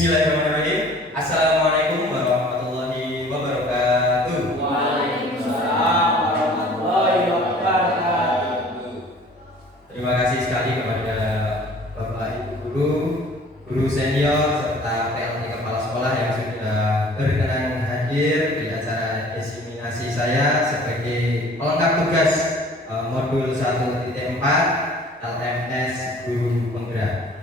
Bismillahirrahmanirrahim. Assalamualaikum warahmatullahi wabarakatuh. Waalaikumsalam warahmatullahi wabarakatuh. Terima kasih sekali kepada Bapak Ibu guru senior serta PLT kepala sekolah yang sudah berkenan hadir di acara diseminasi saya sebagai pelengkap tugas modul 1.4 LMS Guru Penggerak.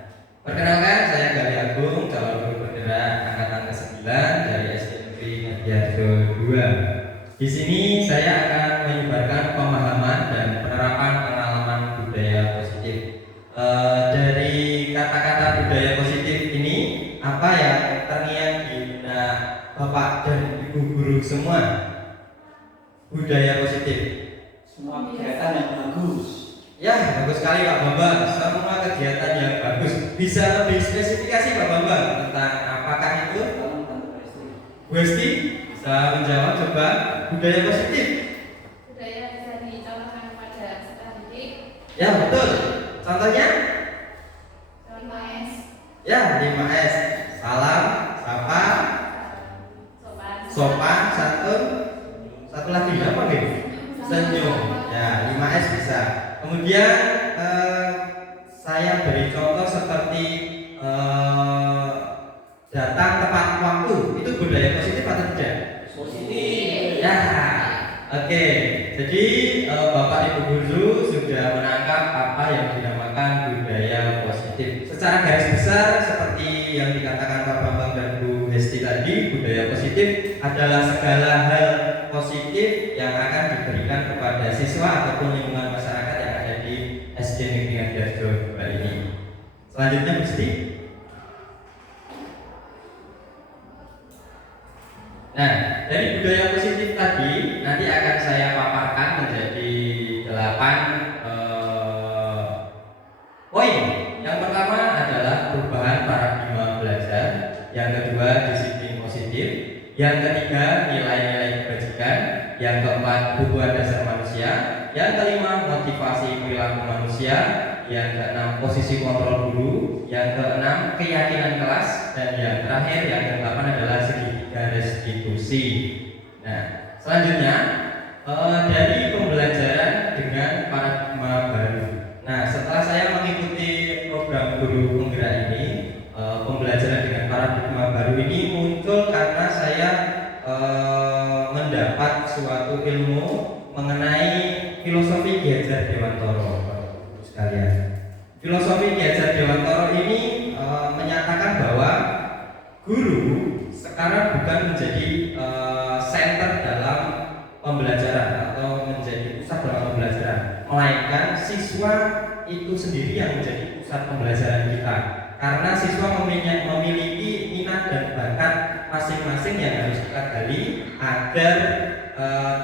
Perkenalkan, saya Gali Agung, calon guru penggerak angkatan ke-9 dari SD Negeri Ngadiarjo 2. Di sini saya akan menyebarkan pemahaman dan penerapan pengalaman budaya positif. Dari kata-kata budaya positif ini, apa yang terngiang di benak Bapak dan Ibu guru semua? Budaya positif. Semua kegiatan yang bagus. Ya, bagus sekali Pak Bambang. Semua kegiatan yang bagus. Bisa lebih spesifikasi Pak Bambang tentang apakah itu? Bu Esti bisa menjawab coba. Budaya positif. Budaya bisa dicontohkan pada peserta didik. Ya betul. Contohnya? 5S. Ya 5S. Salam, sapa, sopan, santun. Satu lagi apa nih? Senyum. Ya 5S bisa. Kemudian saya beri contoh seperti datang tepat waktu. Itu budaya positif atau tidak? Positif. Ya, oke. Jadi Bapak Ibu guru sudah menangkap apa yang dinamakan budaya positif. Secara garis besar seperti yang dikatakan Pak Bambang dan Bu Hesti tadi, budaya positif adalah segala hal positif yang akan diberikan kepada siswa ataupun lingkungan masyarakat yang ada di SD Negeri Ngadiarjo 2 ini. Selanjutnya Bu Hesti. Nah, dari budaya positif tadi nanti akan saya paparkan menjadi 8 poin. Yang pertama adalah perubahan paradigma belajar, yang kedua disiplin positif, yang ketiga nilai-nilai kebajikan, yang keempat hubungan dasar manusia, yang kelima motivasi perilaku manusia, yang keenam posisi kontrol guru, yang keenam keyakinan kelas, dan yang terakhir yang kedelapan adalah segitiga restitusi. Nah, selanjutnya dari pembelajaran dengan paradigma baru. Nah, setelah saya mengikuti program guru penggerak ini, pembelajaran dengan paradigma baru ini muncul karena saya mendapat suatu ilmu mengenai filosofi Ki Hajar Dewantoro. Sekalian, filosofi Ki Hajar Dewantoro ini menyatakan bahwa guru sekarang bukan menjadi center dalam pembelajaran atau menjadi pusat dalam pembelajaran, melainkan siswa itu sendiri yang menjadi pusat pembelajaran kita. Karena siswa memiliki minat dan bakat masing-masing yang harus kita gali agar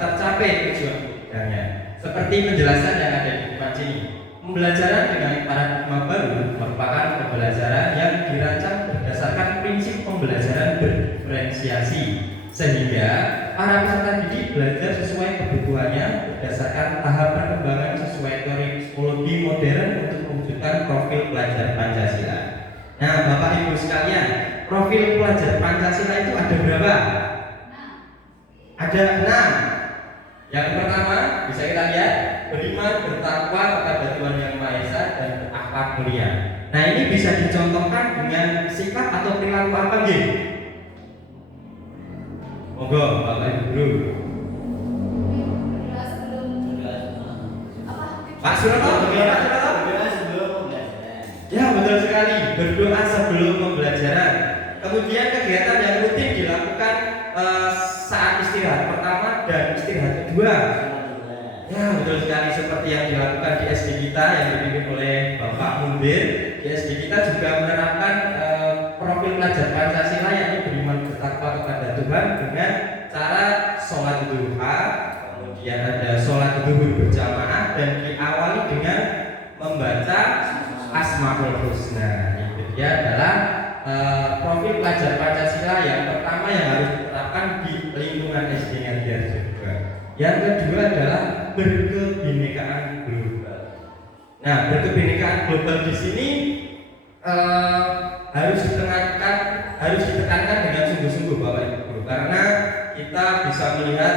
tercapai tujuan pendidikannya. Seperti penjelasan yang ada di depan sini. Pembelajaran dengan paradigma baru merupakan pembelajaran yang dirancang berdasarkan prinsip pembelajaran berdiferensiasi, sehingga para peserta didik belajar sesuai kebutuhannya berdasarkan tahap perkembangan sesuai teori psikologi modern untuk mewujudkan profil pelajar Pancasila. Nah, Bapak Ibu sekalian, profil pelajar Pancasila itu ada berapa? Ada 6. Yang pertama bisa kita lihat, beriman bertakwa kepada Tuhan Yang Maha Esa dan berakhlak mulia. Nah, ini bisa dicontohkan dengan sikap atau perilaku apa nggih? Monggo Bapak Ibu guru. Pak Suroto, bagaimana Pak Suroto? Berdoa sebelum pembelajaran. Ya, betul sekali. Berdoa sebelum pembelajaran. Kemudian kegiatan yang rutin dilakukan saat istirahat pertama dan istirahat kedua. Ya, betul sekali seperti yang dilakukan di SD kita yang dipimpin oleh Bapak Mundir. Di SD kita juga menerapkan profil pelajar Pancasila yang beriman bertakwa kepada Tuhan dengan cara sholat duha, kemudian ada sholat zuhur berjamaah dan diawali dengan membaca Asmaul Husna. Itu dia adalah profil pelajar Pancasila yang pertama yang harus diterapkan di lingkungan SD Ngadiarjo 2. Yang kedua adalah berkebinekaan global. Nah, berkebinekaan global di sini harus ditengadah harus ditekankan dengan sungguh-sungguh Bapak Ibu Guru, karena kita bisa melihat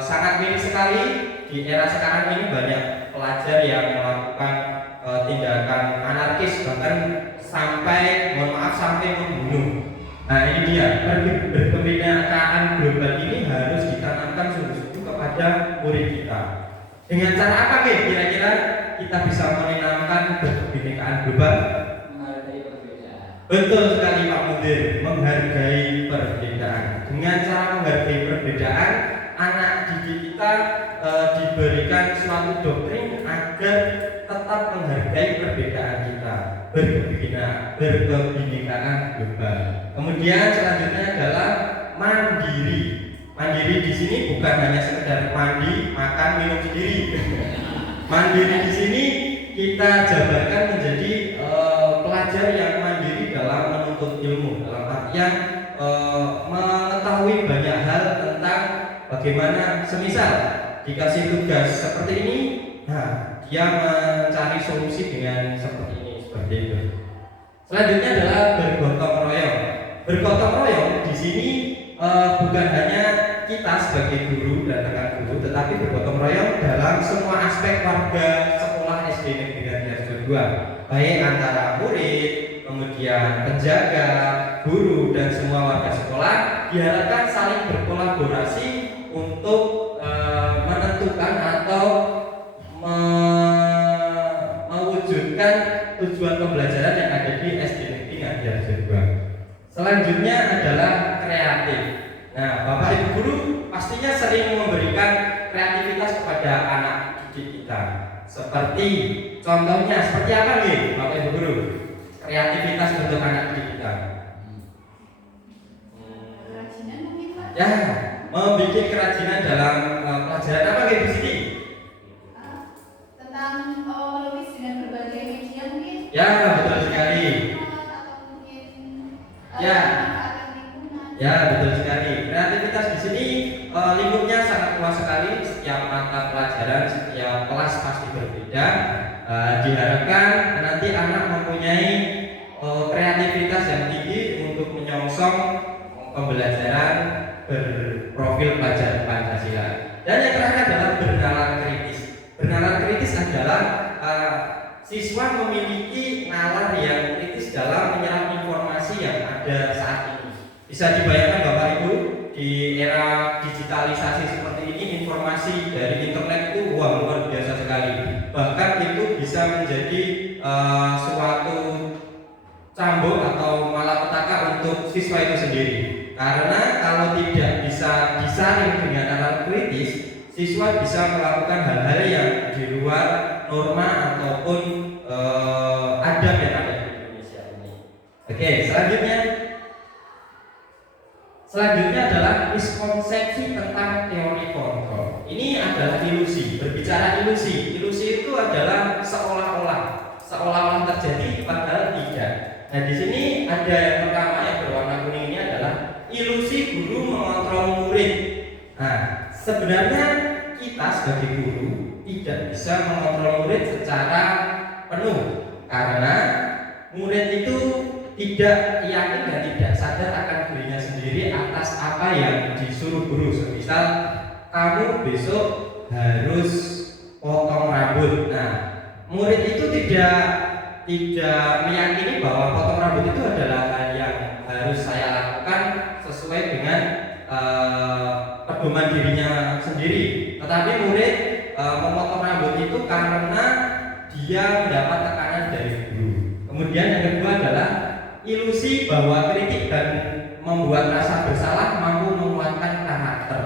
sangat minim sekali di era sekarang ini banyak pelajar yang melakukan tindakan anarkis, bahkan sampai mohon maaf sampai membunuh. Nah ini dia, berkebinekaan global ini harus ditanamkan sungguh-sungguh kepada murid kita. Dengan cara apa kira-kira kita bisa menanamkan berkebinekaan global? Menghargai perbedaan. Betul sekali Pak Mudir, menghargai perbedaan. Dengan cara menghargai perbedaan, anak didik kita diberikan suatu doktrin agar tetap menghargai perbedaan kita, berkebinekaan global. Kemudian selanjutnya adalah mandiri. Mandiri di sini bukan hanya sekedar mandi, makan, minum sendiri. Mandiri di sini kita jabarkan menjadi pelajar yang mandiri dalam menuntut ilmu, dalam artian mengetahui banyak hal tentang bagaimana semisal dikasih tugas seperti ini, nah dia mencari solusi dengan seperti ini, seperti itu. Selanjutnya adalah bergotong royong. Bergotong royong di sini bukan hanya kita sebagai guru dan rekan guru, tetapi bergotong royong dalam semua aspek warga sekolah SD Negeri Harjo 2, baik antara murid, kemudian penjaga, guru dan semua warga sekolah diharapkan saling berkolaborasi untuk menentukan atau mewujudkan tujuan pembelajaran yang ada di SD Negeri Harjo 2. Selanjutnya adalah kreatif. Nah, Bapak Ibu Guru pastinya sering memberikan kreativitas kepada anak didik kita. Seperti contohnya seperti apa nih Bapak Ibu Guru? Kreativitas untuk anak didik kita. Kerajinan mungkin Pak? Ya, membuat kerajinan dalam pelajaran apa nih di sini? Tentang melukis dengan berbagai media mungkin? Ya, betul sekali. Atau mungkin Ya. memanfaatkan lingkungan. Ya, betul sekali. Kreativitas di sini lingkupnya sangat luas sekali. Setiap mata pelajaran, setiap kelas pasti berbeda. Diharapkan nanti anak mempunyai kreativitas yang tinggi untuk menyongsong pembelajaran berprofil pelajaran Pancasila. Dan yang terakhir adalah bernalar kritis. Bernalar kritis adalah siswa memiliki nalar yang kritis dalam menyerap informasi yang ada saat ini. Bisa dibayangkan Bapak Ibu, di era digitalisasi seperti ini, informasi dari internet itu luar biasa sekali. Bahkan itu bisa menjadi suatu cambuk atau malapetaka untuk siswa itu sendiri. Karena kalau tidak bisa disaring dengan nalar kritis, siswa bisa melakukan hal-hal yang di luar norma ataupun adab yang ada di Indonesia ini. Oke, selanjutnya adalah miskonsepsi tentang teori kontrol. Ini adalah ilusi. Berbicara ilusi itu adalah seolah-olah terjadi padahal tidak. Nah, di sini ada yang pertama yang berwarna kuning ini adalah ilusi guru mengontrol murid. Nah, sebenarnya kita sebagai guru tidak bisa mengontrol murid secara penuh karena murid itu tidak yakin dan tidak sadar akan dirinya sendiri atas apa yang disuruh guru. Semisal kamu besok harus potong rambut. Nah, murid itu tidak meyakini bahwa potong rambut itu adalah hal yang harus saya lakukan sesuai dengan pedoman dirinya sendiri. Tetapi murid memotong rambut itu karena dia mendapat tekanan dari guru. Kemudian yang kedua adalah ilusi bahwa kritik dan membuat rasa bersalah mampu menguatkan karakter.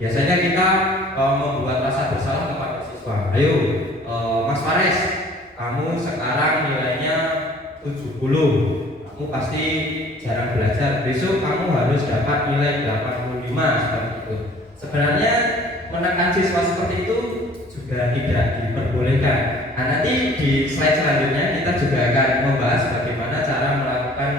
Biasanya kita membuat rasa bersalah kepada siswa. Ayo, Mas Fares, kamu sekarang nilainya 70. Kamu pasti jarang belajar. Besok kamu harus dapat nilai 85 seperti itu. Sebenarnya menekan siswa seperti itu juga tidak diperbolehkan. Nah, nanti di slide selanjutnya kita juga akan membahas bagaimana cara melakukan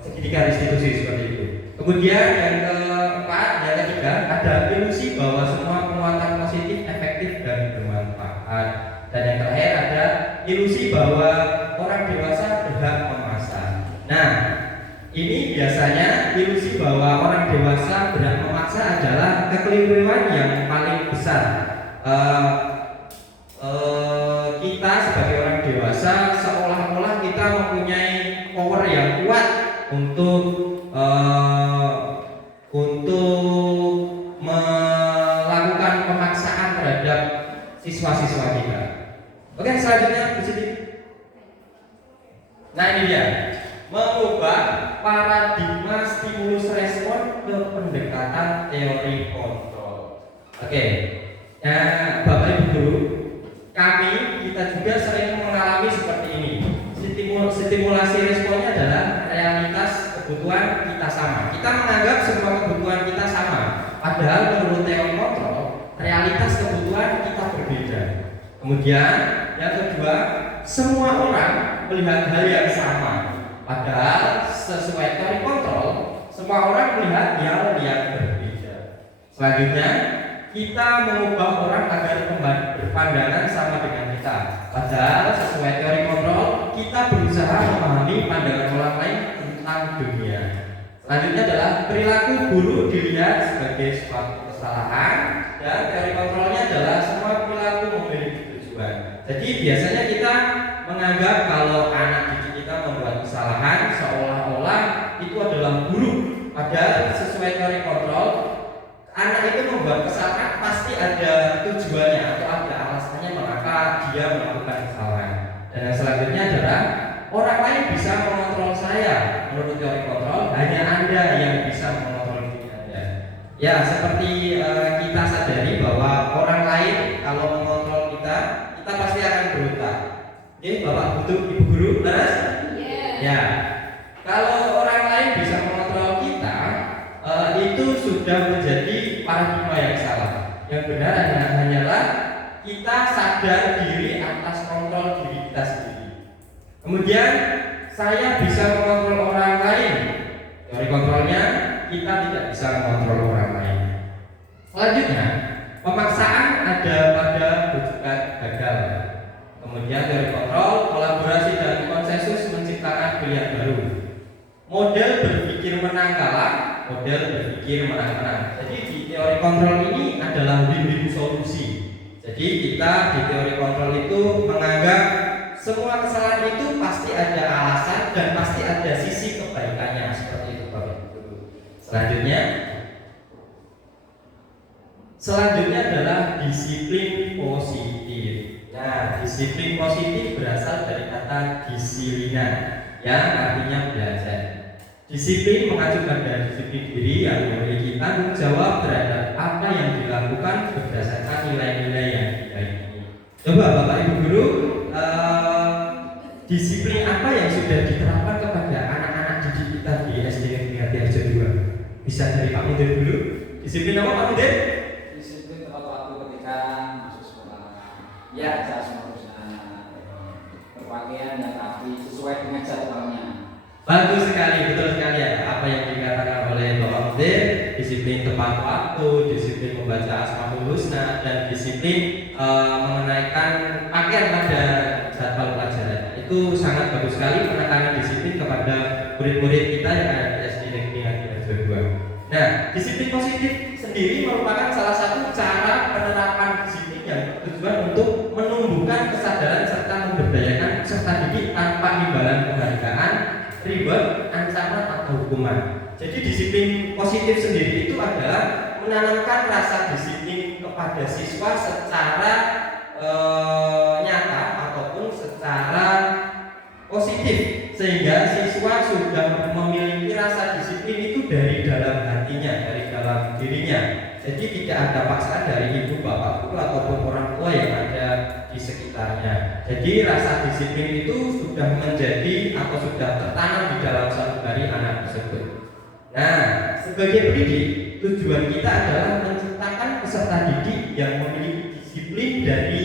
segitiga restitusi seperti itu. Kemudian yang keempat, yang ketiga, ada ilusi bahwa semua penguatan positif efektif dan bermanfaat. Dan yang terakhir ada ilusi bahwa orang dewasa berhak memasak. Nah, ini biasanya ilusi bahwa orang dewasa berat memaksa adalah kekeliruan yang paling besar. Kita sebagai orang dewasa seolah-olah kita mempunyai power yang kuat untuk melakukan pemaksaan terhadap siswa-siswa kita. Oke, selanjutnya di sini. Nah, ini dia, mengubah paradigma stimulus respon ke pendekatan teori kontrol. Oke, nah Bapak Ibu guru, kita juga sering mengalami seperti ini. Stimulasi responnya adalah realitas kebutuhan kita sama. Kita menganggap semua kebutuhan kita sama, padahal menurut teori kontrol realitas kebutuhan kita berbeda. Kemudian yang kedua, semua orang melihat hal yang sama, padahal sesuai teori kontrol semua orang melihat hal yang berbeda. Selanjutnya, kita mengubah orang agar berpandangan sama dengan kita, padahal sesuai teori kontrol kita berusaha memahami pandangan orang lain tentang dunia. Selanjutnya adalah perilaku buruk dilihat sebagai suatu kesalahan, dan teori kontrolnya adalah semua perilaku memiliki tujuan. Jadi biasanya kita menganggap kalau anak didik kita membuat kesalahan seolah-olah itu adalah buruk, padahal sesuai teori kontrol anak itu membuat kesalahan pasti ada tujuannya atau ada alasannya mengapa dia melakukan kesalahan. Dan yang selanjutnya adalah orang lain bisa mengontrol saya. Menurut teori kontrol hanya Anda yang bisa mengontrol diri Anda. Ya, seperti kita sadari bahwa orang lain kalau mengontrol kita pasti akan berhutang. Oke, Bapak Ibu guru, beres? Ya. Kalau orang lain bisa mengontrol kita, itu sudah menjadi paradigma yang salah. Yang benar hanyalah kita sadar diri atas kontrol diri kita sendiri. Kemudian saya bisa mengontrol orang lain. Teori kontrolnya kita tidak bisa mengontrol orang lain. Selanjutnya, pemaksaan ada pada rujukan gagal. Kemudian teori kontrol, kolaborasi dan konsensus menciptakan pilihan baru. Model berpikir menang kalah, model berpikir menang-menang. Jadi di teori kontrol ini adalah win-win solusi. Jadi kita di teori kontrol itu menganggap semua kesalahan itu pasti ada alasan dan pasti ada sisi kebaikannya, seperti itu Bapak Ibu. Selanjutnya adalah disiplin positif. Nah, disiplin positif berasal dari kata disiplina yang artinya belajar. Disiplin mengacu pada disiplin diri yang memiliki tanggung jawab terhadap apa yang dilakukan berdasarkan nilai-nilai yang dibaiki. Coba Bapak Ibu guru, disiplin apa yang sudah diterapkan kepada anak-anak didik kita di SD Negeri Harjo 2? Bisa dari Pak Mudir dulu. Disiplin apa Pak Mudir? Disiplin tepat waktu ketika masuk sekolah. Ya, saya berpakaian dan rapi sesuai dengan jadwalnya. Bagus sekali, betul sekali ya apa yang dikatakan oleh Bapak Mudir. Disiplin tepat waktu, disiplin membaca Asmaul Husna, dan disiplin mengenaikan pakaian pada jadwal pelajaran. Itu sangat bagus sekali penekanan disiplin kepada murid-murid kita yang ada di SD Negeri Harjo 2. Nah, disiplin positif sendiri merupakan salah satu cara penerapan disiplin yang bertujuan untuk menumbuhkan kesadaran serta memberdayakan peserta didik tanpa imbalan penghargaan, reward, ancaman atau hukuman. Jadi disiplin positif sendiri itu adalah menanamkan rasa disiplin kepada siswa secara nyata ataupun secara positif, sehingga siswa sudah memiliki rasa disiplin itu dari dalam hatinya, dari dalam dirinya. Jadi tidak ada paksaan dari ibu, bapak, guru ataupun orang tua yang ada di sekitarnya. Jadi rasa disiplin itu sudah menjadi atau sudah tertanam di dalam sanubari anak tersebut. Nah, sebagai pendidik, tujuan kita adalah menciptakan peserta didik yang memiliki disiplin dari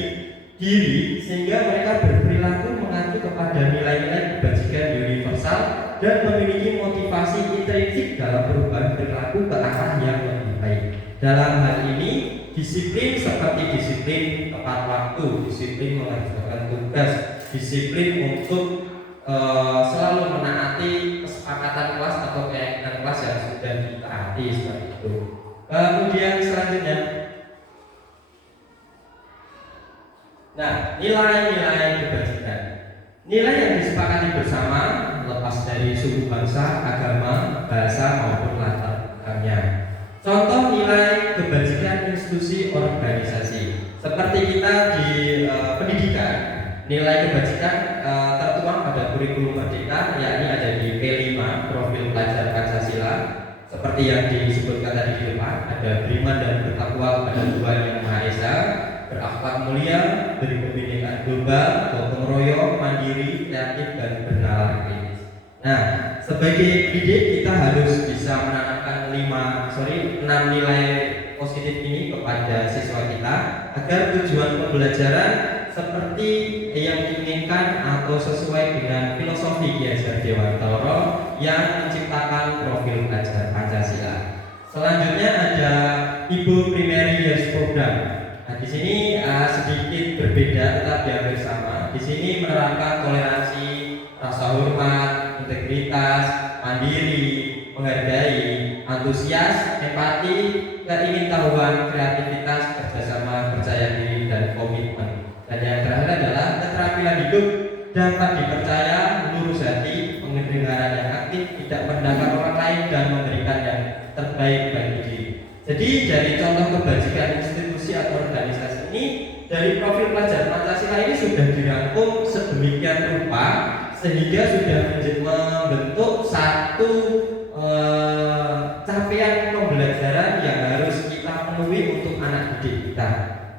diri sehingga mereka berperilaku mengacu kepada nilai-nilai kebajikan universal dan memiliki motivasi intrinsik dalam perubahan perilaku ke arah yang lebih baik. Dalam hal ini, disiplin seperti disiplin tepat waktu, disiplin mengerjakan tugas, disiplin untuk selalu menaati kesepakatan kelas atau kayak kelas yang sudah ditaati seperti itu. Kemudian selanjutnya, nah, nilai-nilai kebajikan. Nilai yang disepakati bersama lepas dari suku bangsa, agama, bahasa maupun latar belakangnya. Contoh nilai kebajikan institusi organisasi. Seperti kita di pendidikan, nilai kebajikan tertuang pada kurikulum merdeka, yakni ada di P5 profil pelajar Pancasila. Seperti yang disebutkan tadi di depan, ada beriman dan bertakwa kepada Tuhan Yang Maha Esa, berakhlak mulia, beri kebinekaan global, gotong royong, mandiri, kreatif, dan bernalar kritis. Nah, sebagai pendidik kita harus bisa menanamkan 6 nilai positif ini kepada siswa kita agar tujuan pembelajaran seperti yang diinginkan atau sesuai dengan filosofi Ki Hajar Dewantara yang menciptakan profil pelajar Pancasila. Selanjutnya ada Ibu Primary Years Program. Nah, di sini sedikit berbeda tetapi hampir sama. Di sini menerapkan toleransi, rasa hormat, integritas, mandiri, menghargai, antusias, empati, keingintahuan, kreativitas, kerjasama, percaya diri, dan komitmen. Dan yang terakhir adalah keterampilan hidup dapat dipercaya, lurus hati, pendengaran yang aktif, tidak merendahkan orang lain, dan memberikan yang terbaik bagi diri. Jadi dari contoh kebajikan institusi atau organisasi ini, dari profil pelajar Pancasila ini sudah dirangkum sedemikian rupa sehingga sudah membentuk satu capaian pembelajaran yang harus kita penuhi untuk anak didik kita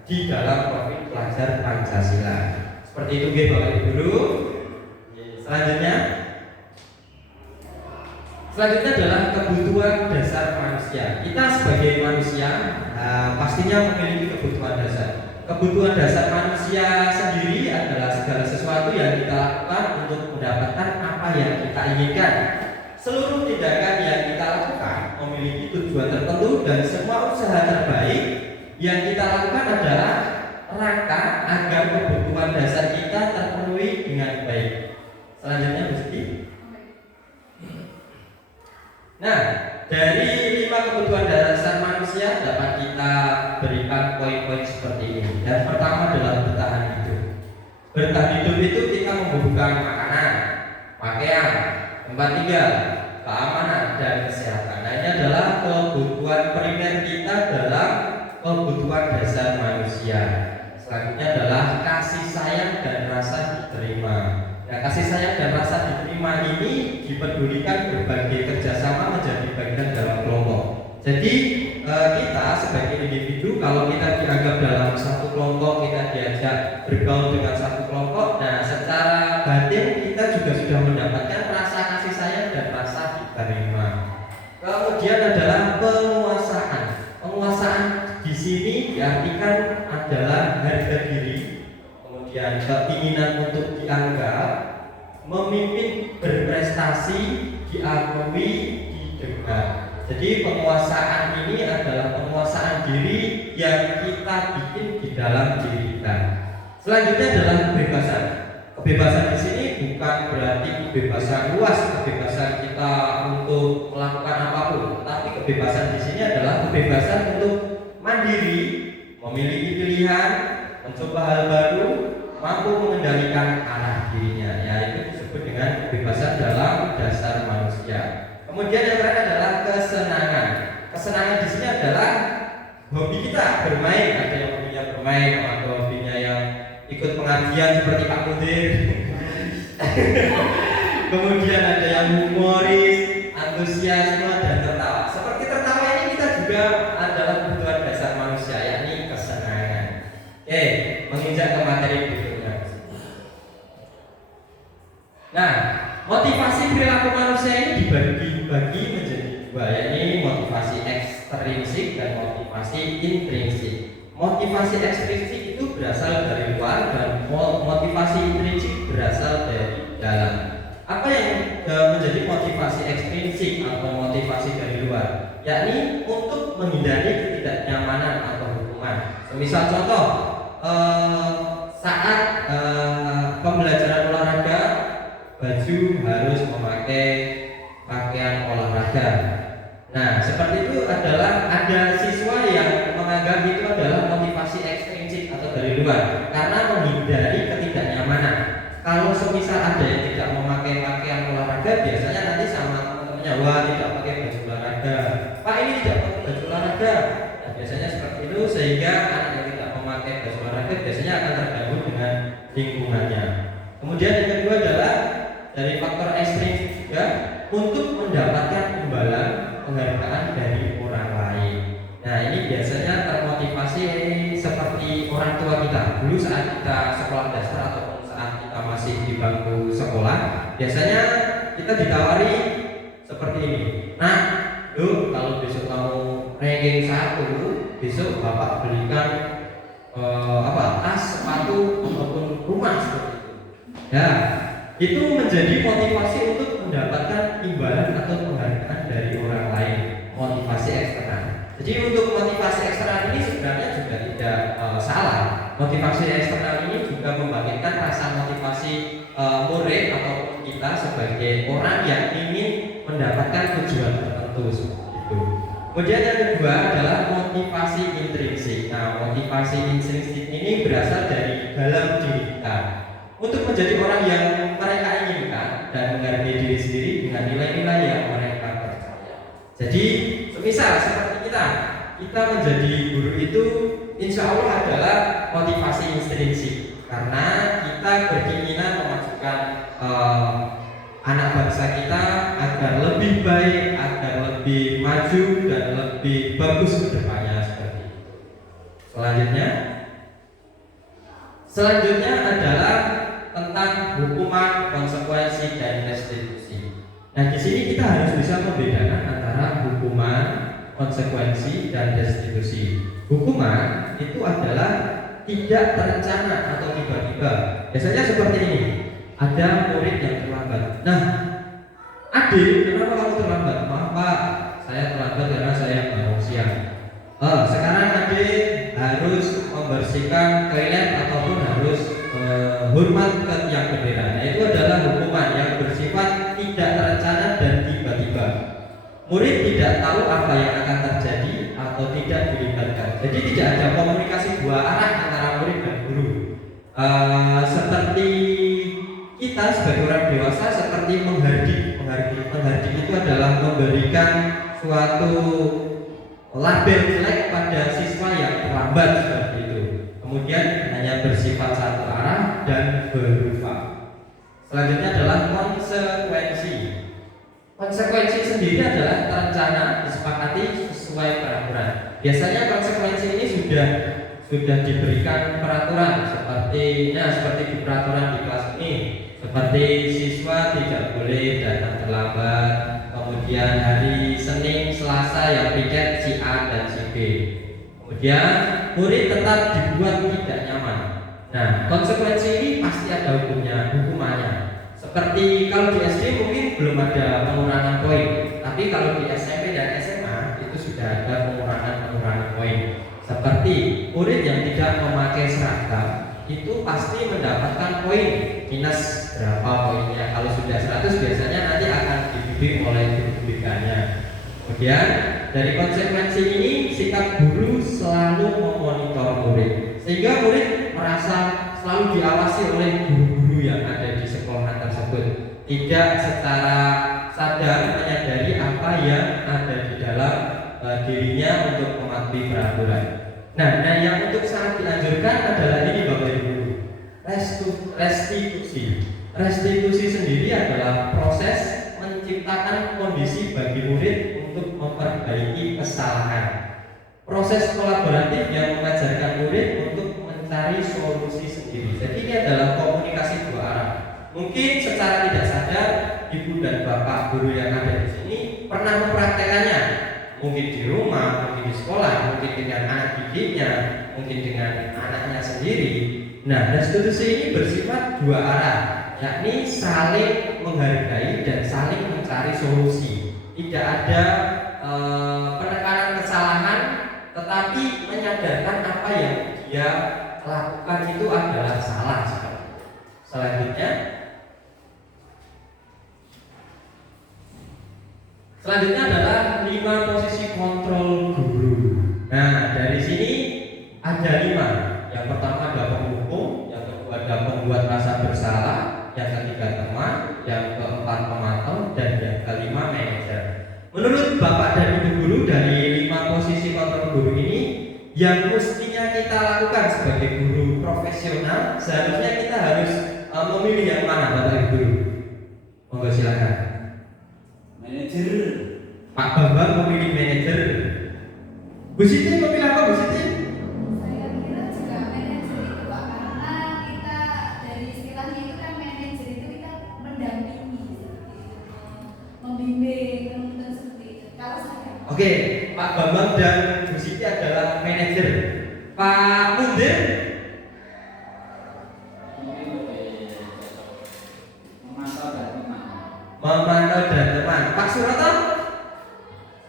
di dalam profil pelajar Pancasila. Seperti itu Bapak Ibu Guru. Selanjutnya adalah kebutuhan dasar manusia. Kita sebagai manusia pastinya memiliki kebutuhan dasar. Kebutuhan dasar manusia sendiri adalah segala sesuatu yang kita lakukan untuk mendapatkan apa yang kita inginkan. Seluruh tindakan yang kita lakukan memiliki tujuan tertentu dan semua usaha terbaik yang kita lakukan adalah rangka agar kebutuhan dasar kita terpenuhi dengan baik. Selanjutnya Bu Siti. Nah, dari 5 kebutuhan dasar manusia dapat kita berikan poin-poin seperti ini. Yang pertama adalah bertahan hidup. Bertahan hidup itu kita membutuhkan makanan, pakaian, tempat tinggal, keamanan, dan kesehatan. Nah, ini adalah kebutuhan primer kita dalam kebutuhan dasar manusia. Selanjutnya adalah kasih sayang dan rasa diterima. Nah, kasih sayang dan rasa diterima ini dipedulikan berbagai kerjasama menjadi bagian dalam kelompok. Jadi kita sebagai individu, kalau kita dianggap dalam satu kelompok, kita diajak bergaul dengan satu kelompok, nah secara batin kita juga sudah mendapatkan rasa kasih sayang dan rasa diterima. Kemudian adalah penguasaan. Penguasaan di sini diartikan adalah harga diri, kemudian keinginan untuk dianggap, memimpin, berprestasi, diakui, didengar. Jadi penguasaan ini adalah penguasaan diri yang kita bikin di dalam diri kita. Selanjutnya adalah kebebasan. Kebebasan di sini bukan berarti kebebasan luas, kebebasan kita untuk melakukan apapun, tapi kebebasan di sini adalah kebebasan untuk mandiri, memiliki pilihan, mencoba hal baru, mampu mengendalikan arah dirinya. Ya, itu disebut dengan kebebasan dalam dasar manusia. Kemudian yang terakhir adalah kesenangan. Kesenangan di sini adalah hobi kita bermain. Ada yang hobinya bermain, atau hobinya yang ikut pengajian seperti Pak Mudir. Kemudian ada yang humoris, antusiasme, dan tertawa. Seperti tertawa ini kita juga adalah kebutuhan dasar manusia, yakni kesenangan. Oke, menginjak ke materi berikutnya. Nah, motivasi perilaku manusia ini dibagi menjadi dua, yakni motivasi ekstrinsik dan motivasi intrinsik. Motivasi ekstrinsik itu berasal dari luar dan motivasi intrinsik berasal dari dalam. Apa yang menjadi motivasi ekstrinsik atau motivasi dari luar? Yakni untuk menghindari ketidaknyamanan atau hukuman. Semisal contoh, saat pembelajaran olahraga, baju harus memakai pakaian olahraga. Nah, seperti itu adalah ada siswa yang menganggap itu adalah motivasi ekstrinsik atau dari luar karena menghindari ketidaknyamanan. Kalau semisal ada yang tidak memakai pakaian olahraga, biasanya nanti sama teman-temannya, wah tidak pakai baju olahraga, Pak ini tidak pakai baju olahraga. Nah, biasanya seperti itu sehingga anak yang tidak memakai baju olahraga biasanya akan terganggu dengan lingkungannya. Kemudian yang kedua adalah dari faktor ekstrinsik juga untuk mendapatkan imbalan penghargaan dari orang lain. Nah, ini biasanya termotivasi seperti orang tua kita. Dulu saat kita sekolah dasar ataupun saat kita masih di bangku sekolah, biasanya kita ditawari seperti ini. Nah, kalau besok kamu ranking 1, besok Bapak belikan tas, sepatu ataupun rumah seperti itu. Ya, itu menjadi motivasi untuk mendapatkan imbalan atau penghargaan dari orang lain, motivasi eksternal. Jadi untuk motivasi eksternal ini sebenarnya juga tidak salah. Motivasi eksternal ini juga membangkitkan rasa motivasi murid ataupun kita sebagai orang yang ingin mendapatkan tujuan tertentu seperti itu. Kemudian yang kedua adalah motivasi intrinsik. Nah, motivasi intrinsik ini berasal dari dalam diri kita untuk menjadi orang yang mereka inginkan dan menghargai diri sendiri dengan nilai-nilai yang mereka percaya. Jadi, semisal seperti kita menjadi guru itu insya Allah adalah motivasi intrinsik karena kita berkeinginan memajukan anak bangsa kita agar lebih baik, agar lebih maju dan lebih bagus ke depannya seperti itu. Selanjutnya adalah tentang hukuman, konsekuensi dan restitusi. Nah, di sini kita harus bisa membedakan antara hukuman, konsekuensi dan restitusi. Hukuman itu adalah tidak terencana atau tiba-tiba. Biasanya seperti ini. Ada murid yang terlambat. Nah, adik, kenapa kamu terlambat? Maaf Pak, saya terlambat karena saya bangun siang. Sekarang adik harus membersihkan toilet ataupun harus hormat ke tiang bendera. Nah, itu adalah hukuman yang bersifat tidak terencana dan tiba-tiba. Murid tidak tahu apa yang akan terjadi atau tidak dilibatkan. Jadi tidak ada komunikasi dua arah antara murid dan guru. Seperti kita sebagai orang dewasa seperti menghardik itu adalah memberikan suatu label jelek pada siswa yang terlambat seperti itu. Kemudian hanya bersifat satu arah dan berubah. Selanjutnya adalah konsekuensi. Konsekuensi sendiri adalah terencana, disepakati sesuai peraturan. Biasanya konsekuensi ini sudah diberikan peraturan seperti di peraturan di kelas ini, seperti siswa tidak boleh datang terlambat, kemudian hari Senin, Selasa yang piket si A dan si B. Kemudian murid tetap dibuat tidak nyaman. Nah, konsekuensi ini pasti ada hukumannya. Seperti kalau di SD mungkin belum ada pengurangan poin, tapi kalau di SMP dan SMA itu sudah ada pengurangan poin. Seperti murid yang tidak memakai seragam itu pasti mendapatkan poin minus berapa poinnya. Kalau sudah 100 biasanya nanti akan dibimbing oleh guru-gurunya. Kemudian dari konsekuensi ini sikap guru selalu memonitor murid sehingga murid merasa selalu diawasi oleh guru-guru yang ada di sekolah tersebut, tidak secara sadar menyadari apa yang ada di dalam dirinya untuk mematuhi peraturan. Nah, yang untuk sangat dianjurkan adalah ini Bapak Ibu, restitusi. Restitusi sendiri adalah proses menciptakan kondisi bagi murid untuk memperbaiki kesalahan. Proses kolaboratif yang mengajarkan murid untuk mencari solusi sendiri. Jadi ini adalah komunikasi dua arah. Mungkin secara tidak sadar ibu dan bapak guru yang ada di sini pernah mempraktekannya. Mungkin di rumah, mungkin di sekolah, mungkin dengan anak didiknya, mungkin dengan anaknya sendiri. Nah, restitusi ini bersifat dua arah, yakni saling menghargai dan saling mencari solusi. Tidak ada penekanan kesalahan, tetapi menyadarkan apa yang dia lakukan itu adalah salah. Selanjutnya adalah 5 posisi kontrol guru. Nah, dari sini ada 5. Yang pertama ada penghukum, yang kedua ada pembuat rasa bersalah, yang ketiga teman, yang keempat pemantau, dan yang kelima manajer. Menurut Bapak dan Ibu guru, dari 5 posisi kontrol guru ini, yang mestinya kita lakukan sebagai guru profesional, seharusnya kita harus memilih yang mana, Bapak Ibu guru? Monggo silakan. Manajer. Pak Bambang memilih manajer. Bu Siti memilih apa, Bu Siti? Saya kira juga manajer itu Pak, karena kita dari istilahnya itu kan manajer itu kita mendampingi seperti itu, membimbing, menuntun seperti itu. Kalau saya Oke, Pak Bambang dan Bu Siti adalah manajer. Pak Mundir Mungkin lebih cocok memantau dan teman. memantau dan teman. Pak Suroto?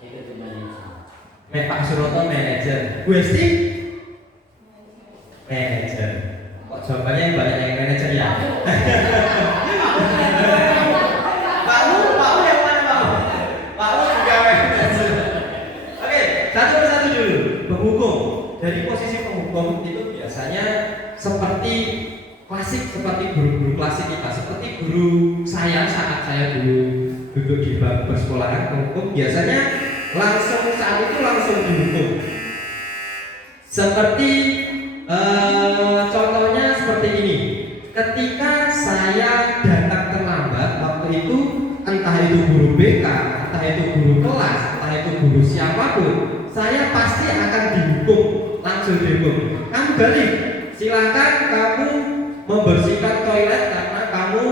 Itu manajer. Pak Suroto manajer. Bu Esti? Manajer. Kok jawabannya banyak yang manajer ya? Pak Lu yang mana Pak Lu? Pak Lu juga manajer. Oke, satu persatu dulu. Penghukum. Dari posisi penghukum itu biasanya seperti klasik, seperti guru-guru klasik kita, seperti guru saya saat saya dulu duduk di bangku persekolahan penghukum, biasanya langsung saat itu langsung dihukum. Seperti contohnya seperti ini. Ketika saya datang terlambat waktu itu, entah itu guru BK, entah itu guru kelas, entah itu guru siapapun, saya pasti akan dihukum, langsung dihukum. Kamu balik, silakan kamu membersihkan toilet karena kamu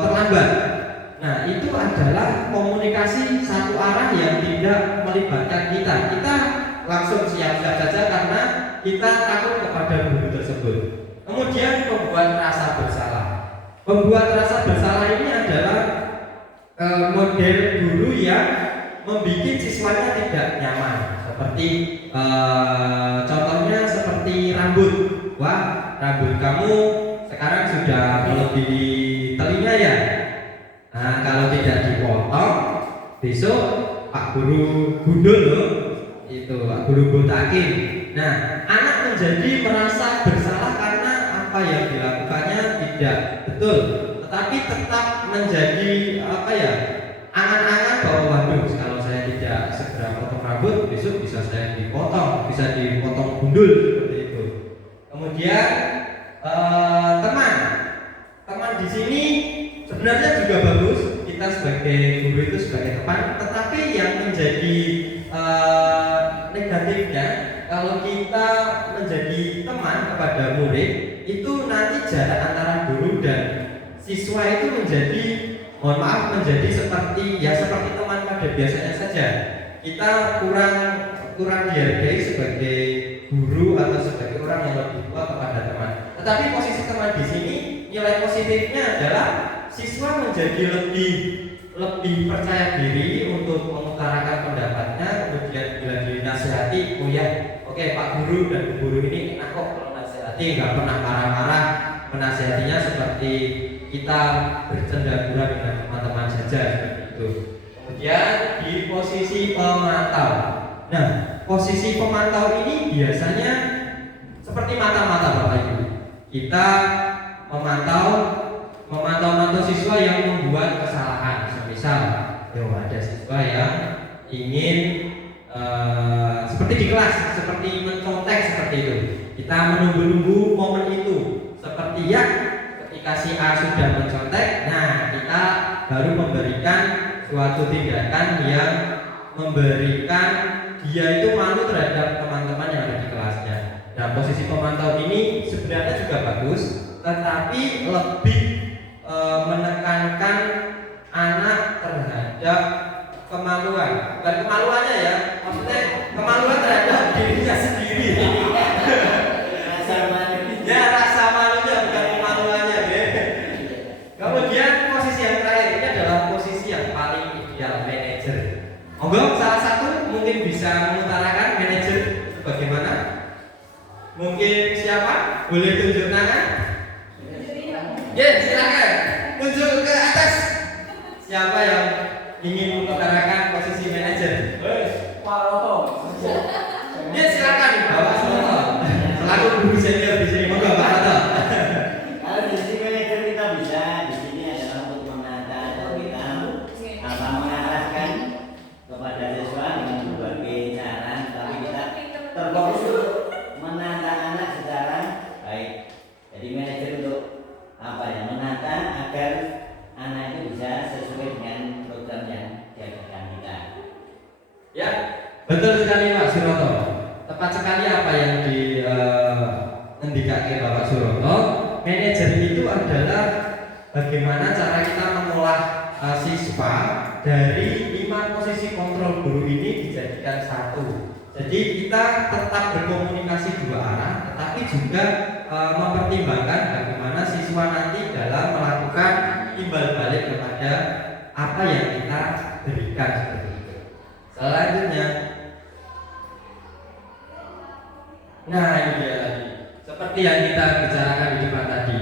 terlambat. Nah, itu adalah komunikasi satu arah yang tidak melibatkan kita. Kita langsung siap-siap saja karena kita takut kepada guru tersebut. Kemudian pembuat rasa bersalah. Pembuat rasa bersalah ini adalah model guru yang membuat siswanya tidak nyaman. Seperti contohnya seperti rambut. Wah, rambut kamu sekarang sudah melebihi telinga ya. Nah, kalau tidak dipotong, besok Pak Guru gundul loh. Itu Pak Guru botakin. Nah, anak menjadi merasa bersalah karena apa yang dilakukannya tidak betul, tetapi tetap menjadi angan-angan bahwa waduh, kalau saya tidak segera potong rambut, besok bisa saya dipotong, bisa dipotong gundul seperti itu. Kemudian teman di sini sebenarnya juga bagus, kita sebagai guru itu sebagai teman, tetapi yang menjadi negatifnya kalau kita menjadi teman kepada murid itu nanti jarak antara guru dan siswa itu menjadi seperti teman pada biasanya saja. Kita kurang dihargai sebagai guru atau sebagai orang yang lebih tua kepada teman. Tetapi posisi teman di sini nilai positifnya adalah siswa menjadi lebih percaya diri untuk mengutarakan pendapatnya. Kemudian bila dinasihati, oh ya, oke, Pak Guru dan Bu Guru ini enak kok kalau nasihati, nggak pernah marah-marah, menasihatinya seperti kita bercanda gurau dengan teman-teman saja seperti itu. Kemudian di posisi pemantau. Nah, posisi pemantau ini biasanya seperti mata-mata Bapak Ibu. Kita memantau siswa yang membuat kesalahan. Misal, ada siswa yang ingin seperti di kelas, seperti mencontek seperti itu. Kita menunggu-nunggu momen itu. Seperti ya, ketika si A sudah mencontek, nah kita baru memberikan suatu tindakan yang memberikan dia itu malu terhadap teman-teman yang ada di kelasnya. Nah, posisi pemantau ini sebenarnya juga bagus, tetapi lebih menekankan anak terhadap kemaluan. Bukan kemaluannya ya, maksudnya kemaluan terhadap dirinya sendiri. Rasa malunya bukan kemaluannya deh. Kemudian posisi yang terakhir ini adalah posisi yang paling ideal, manajer. Monggo salah satu mungkin bisa mengutarakan manajer bagaimana? Mungkin siapa? Boleh tunjuk tangan? Ya, silakan. Tunjuk ke atas. Siapa yang ingin mengutarakan Aku guru senior di sini, monggo Pak Toto. Kalau di sini manajer kita bisa, di sini adalah untuk menata atau kita mengarahkan kepada siswa dengan berbagai cara, tapi kita terfokus untuk menata anak secara baik. Jadi manajer untuk apa ya, menata agar anak itu bisa sesuai dengan program yang diajarkan kita. Ya, betul sekali Pak Suroto. Tepat sekali apa yang ngendikake Bapak Suroto. Manajer itu adalah bagaimana cara kita mengolah siswa dari 5 posisi kontrol guru ini dijadikan satu. Jadi kita tetap berkomunikasi dua arah, tetapi juga mempertimbangkan bagaimana siswa nanti dalam melakukan timbal balik kepada apa yang kita berikan seperti itu. Selanjutnya, nah ini dia tadi, seperti yang kita bicarakan di depan tadi,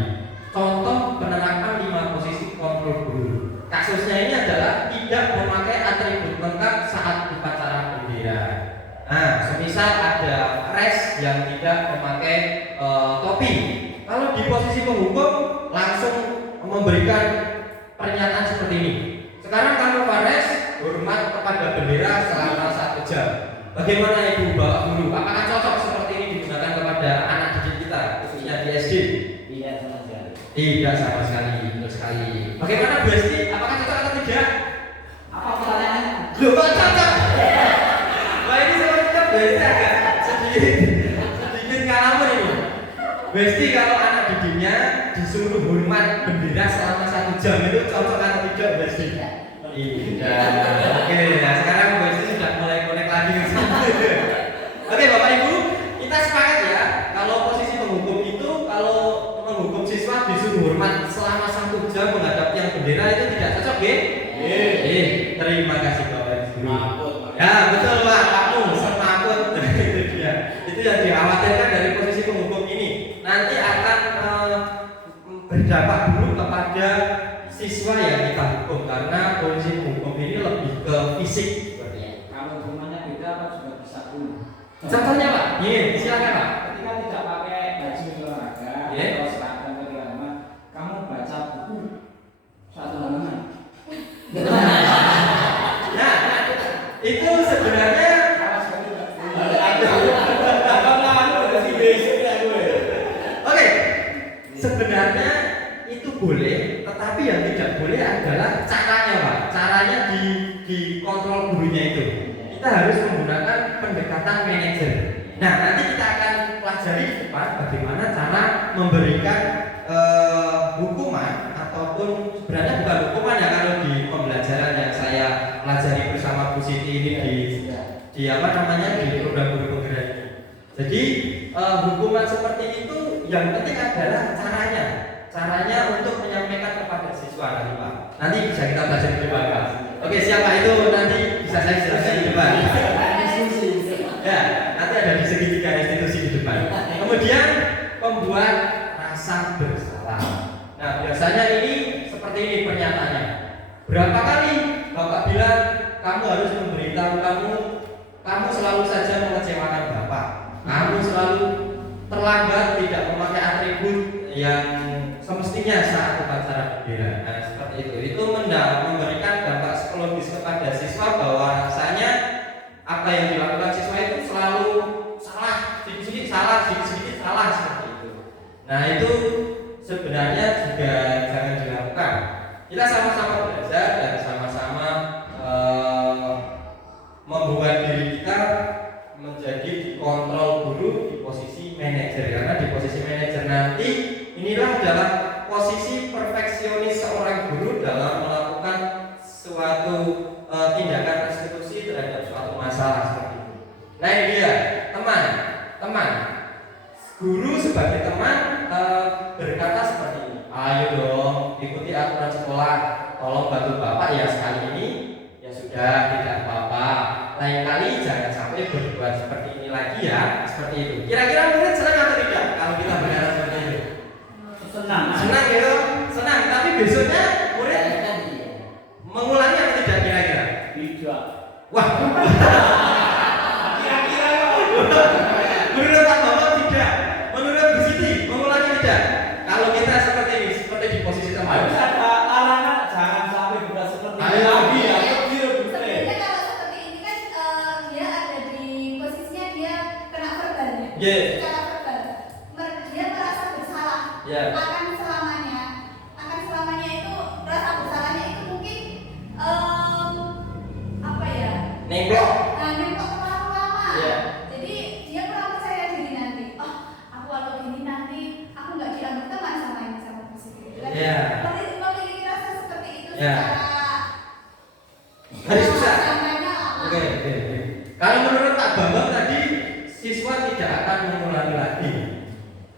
contoh penerapan 5 posisi kontrol guru. Kasusnya ini adalah tidak memakai atribut lengkap saat upacara bendera. Nah, semisal ada res yang tidak memakai topi, kalau di posisi penghukum langsung memberikan pernyataan seperti ini. Sekarang kamu Fares hormat kepada bendera selama 1 jam. Bagaimana Ibu Bapak Guru? Apakah cocok seperti ini digunakan kepada anak didik kita, khususnya di SD? Tidak sama sekali. Tidak sama sekali, betul sekali. Bagaimana Bu Esti? Apakah cocok atau tidak? Apa pertanyaannya? Loh, kok cocok? Wah ini sepertinya Bu Esti agak sedikit ngalamin ini. Bu Esti kalau anak didiknya disuruh hormat bendera selama 1 jam itu cocok atau tidak Bu Esti? Tidak. Oke, nah sekarang Bu Esti sudah mulai connect lagi ke sini. Oke Bapak Ibu, kita sepakat ya kalau posisi penghukum itu kalau menghukum siswa disuruh hormat selama 1 jam menghadap yang bendera itu tidak cocok ya? Terima kasih Bapak Ibu. Ya betul Pak, kamu semaput. Itu dia. Itu yang dikhawatirkan dari posisi penghukum ini. Nanti akan berdampak buruk kepada siswa yang kita hukum karena posisi penghukum ini lebih ke fisik seperti itu. Kalau hukumannya beda apa juga bisa bunuh. Contohnya Pak, iya silakan Pak. Ketika tidak pakai baju olahraga atau seragam keagamaan, kamu baca buku 1 halaman. Nah, itu sebenarnya oke, sebenarnya itu boleh, tetapi yang tidak boleh adalah caranya Pak. Caranya di kontrol gurunya itu. Kita harus menggunakan pendekatan manajer. Nah, nanti kita akan pelajari di depan bagaimana cara memberikan hukuman ataupun sebenarnya bukan hukuman ya kalau di pembelajaran yang saya pelajari bersama Bu Siti ini di apa namanya di program guru penggerak ini. Jadi hukuman seperti itu yang penting adalah caranya untuk menyampaikan kepada siswa nanti Pak. Nanti bisa kita belajar di depan Pak. Oke, siapa itu nanti bisa saya jelaskan di depan. Ya, nanti ada di segitiga institusi di depan. Kemudian pembuat rasa bersalah. Nah, biasanya ini seperti ini pernyataannya. Berapa kali Bapak bilang kamu harus memberitahu kamu selalu saja mengecewakan Bapak. Kamu selalu terlambat, tidak memakai atribut yang semestinya saat upacara bendera. Nah, seperti itu. Itu memberikan dampak psikologis kepada siswa bahwasanya apa yang dilakukan siswa itu selalu salah, sedikit-sedikit salah seperti itu. Nah, itu sebenarnya juga jangan dilakukan. Kita sama-sama belajar dan sama-sama membuat diri kita menjadi dikontrol guru di posisi manajer, karena di posisi manajer nanti inilah adalah posisi perfeksionis seorang guru dalam melakukan suatu tindakan restitusi terhadap suatu masalah seperti itu. Nah ini dia teman guru sebagai teman berkata seperti ini, ayo dong ikuti aturan sekolah, tolong bantu Bapak ya sekali ini ya sudah tidak apa-apa, lain kali jangan sampai berbuat seperti ini lagi ya, seperti itu. Kira-kira murid senang atau tidak kalau kita berkata seperti itu? Senang gitu, senang. Tapi besoknya murid mengulangi atau tidak kira-kira? Tidak. Wah, kira-kira menurut Pak Bapak tidak. tidak? Kalau kita seperti ini, seperti di posisi Harus teman. ada larangan jangan sampai bukan seperti Ayo. ini lagi ya. Kecil betul. Sebenarnya kalau seperti ini kan dia ada di posisinya dia kena verbal ya. Iya. Secara verbal. Dia merasa bersalah. Iya. Akan selamanya itu rasa bersalahnya itu mungkin apa ya? Nemplok. Nah, nemplok terlalu lama. Iya. Jadi dia kurang percaya diri nanti. Oh, aku kalau gini nanti aku nggak dianggap teman sama ini sama positif. Iya. Memiliki rasa seperti itu Iya. secara Hari susah. jangkanya lama. Oke. Kalau menurut Pak Bambang tadi, siswa tidak akan mengulangi lagi.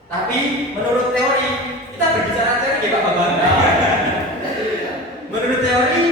Tapi menurut teori, kita berbicara teori ya Pak Bambang. Menurut teori,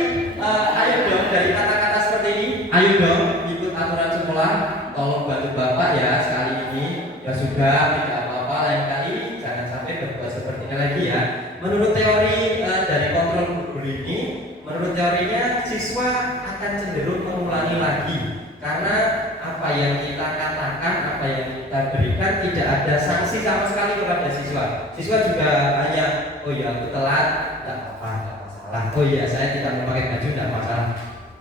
ayo dong dari kata-kata seperti ini, ayo dong ikut aturan sekolah, tolong bantu Bapak ya sekali ini. Ya sudah, tidak apa-apa, lain kali jangan sampai berbuat seperti ini lagi ya. Menurut teori dari kontrol guru ini, menurut teorinya siswa akan cenderung mengulangi lagi karena apa yang kita katakan, apa yang kita berikan tidak ada sanksi sama sekali kepada siswa. Siswa juga hanya, oh ya aku telat, tidak apa-apa, tidak masalah. Oh iya saya tidak memakai baju, tidak masalah.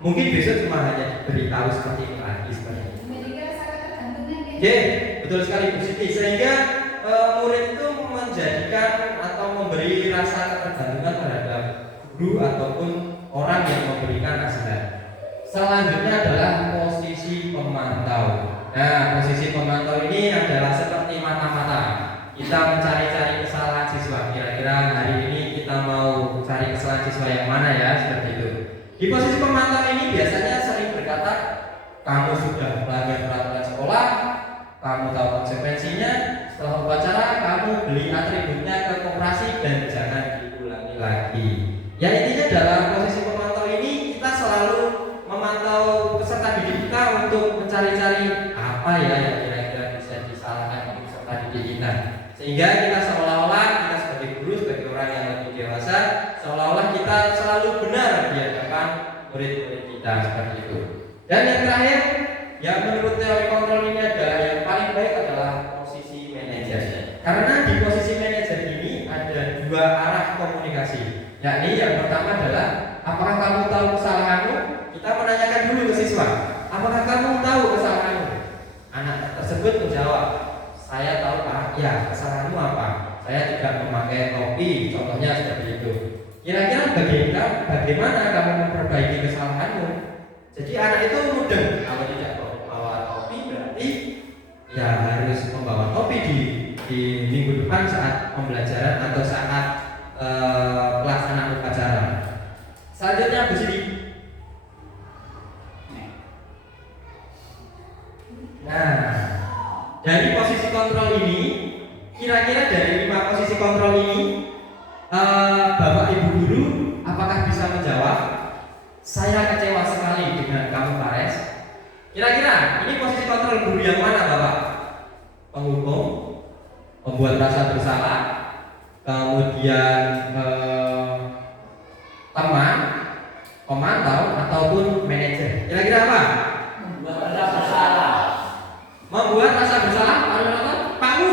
Mungkin besok cuma hanya diberitahu seperti ini lagi seperti ini. Memiliki rasa ketergantungan ya. Oke, betul sekali Bu Siti. Sehingga murid itu menjadikan atau memberi rasa ketergantungan terhadap guru ataupun orang yang memberikan nasihat. Selanjutnya adalah posisi pemantau. Nah, posisi pemantau ini adalah seperti mata-mata. Kita mencari-cari kesalahan siswa. Kira-kira hari ini kita mau cari kesalahan siswa yang mana ya, seperti itu. Di posisi pemantau ini biasanya sering berkata, kamu sudah melanggar peraturan sekolah, kamu tahu konsekuensinya. Setelah upacara, kamu beli atributnya ke koperasi dan jangan diulangi lagi. Ya intinya dalam posisi pemantau ini kita selalu memantau peserta didik kita untuk mencari-cari apa ya yang kira-kira bisa disalahkan untuk peserta didik kita. Sehingga kita seolah-olah kita sebagai guru, sebagai orang yang lebih dewasa, seolah-olah kita selalu benar di hadapan murid-murid kita seperti itu. Dan yang terakhir, yang menurut teori kontrol ini adalah yang paling baik adalah posisi manajer. Karena di posisi manajer ini ada dua arah komunikasi. Yakni yang pertama adalah apakah kamu tahu kesalahanmu? Kita menanyakan dulu ke siswa, apakah kamu tahu kesalahanmu? Anak tersebut menjawab, saya tahu Pak, ya kesalahanmu apa? Saya tidak memakai topi, contohnya seperti itu. Kira-kira bagaimana kamu memperbaiki kesalahanmu? Jadi anak itu mudeng, kalau tidak membawa topi berarti ya harus membawa topi di minggu depan saat pembelajaran atau saat pelaksanaan upacara. Selanjutnya Bu Siti. Nah, dari posisi kontrol ini, kira-kira dari 5 posisi kontrol ini, Bapak Ibu guru, apakah bisa menjawab? Saya kecewa sekali dengan kamu Pares. Kira-kira ini posisi kontrol guru yang mana Bapak? Penghukum, membuat rasa bersalah, kemudian teman, pemantau, ataupun manajer. Kira-kira apa? Membuat rasa bersalah. Membuat rasa bersalah, Pak Mu?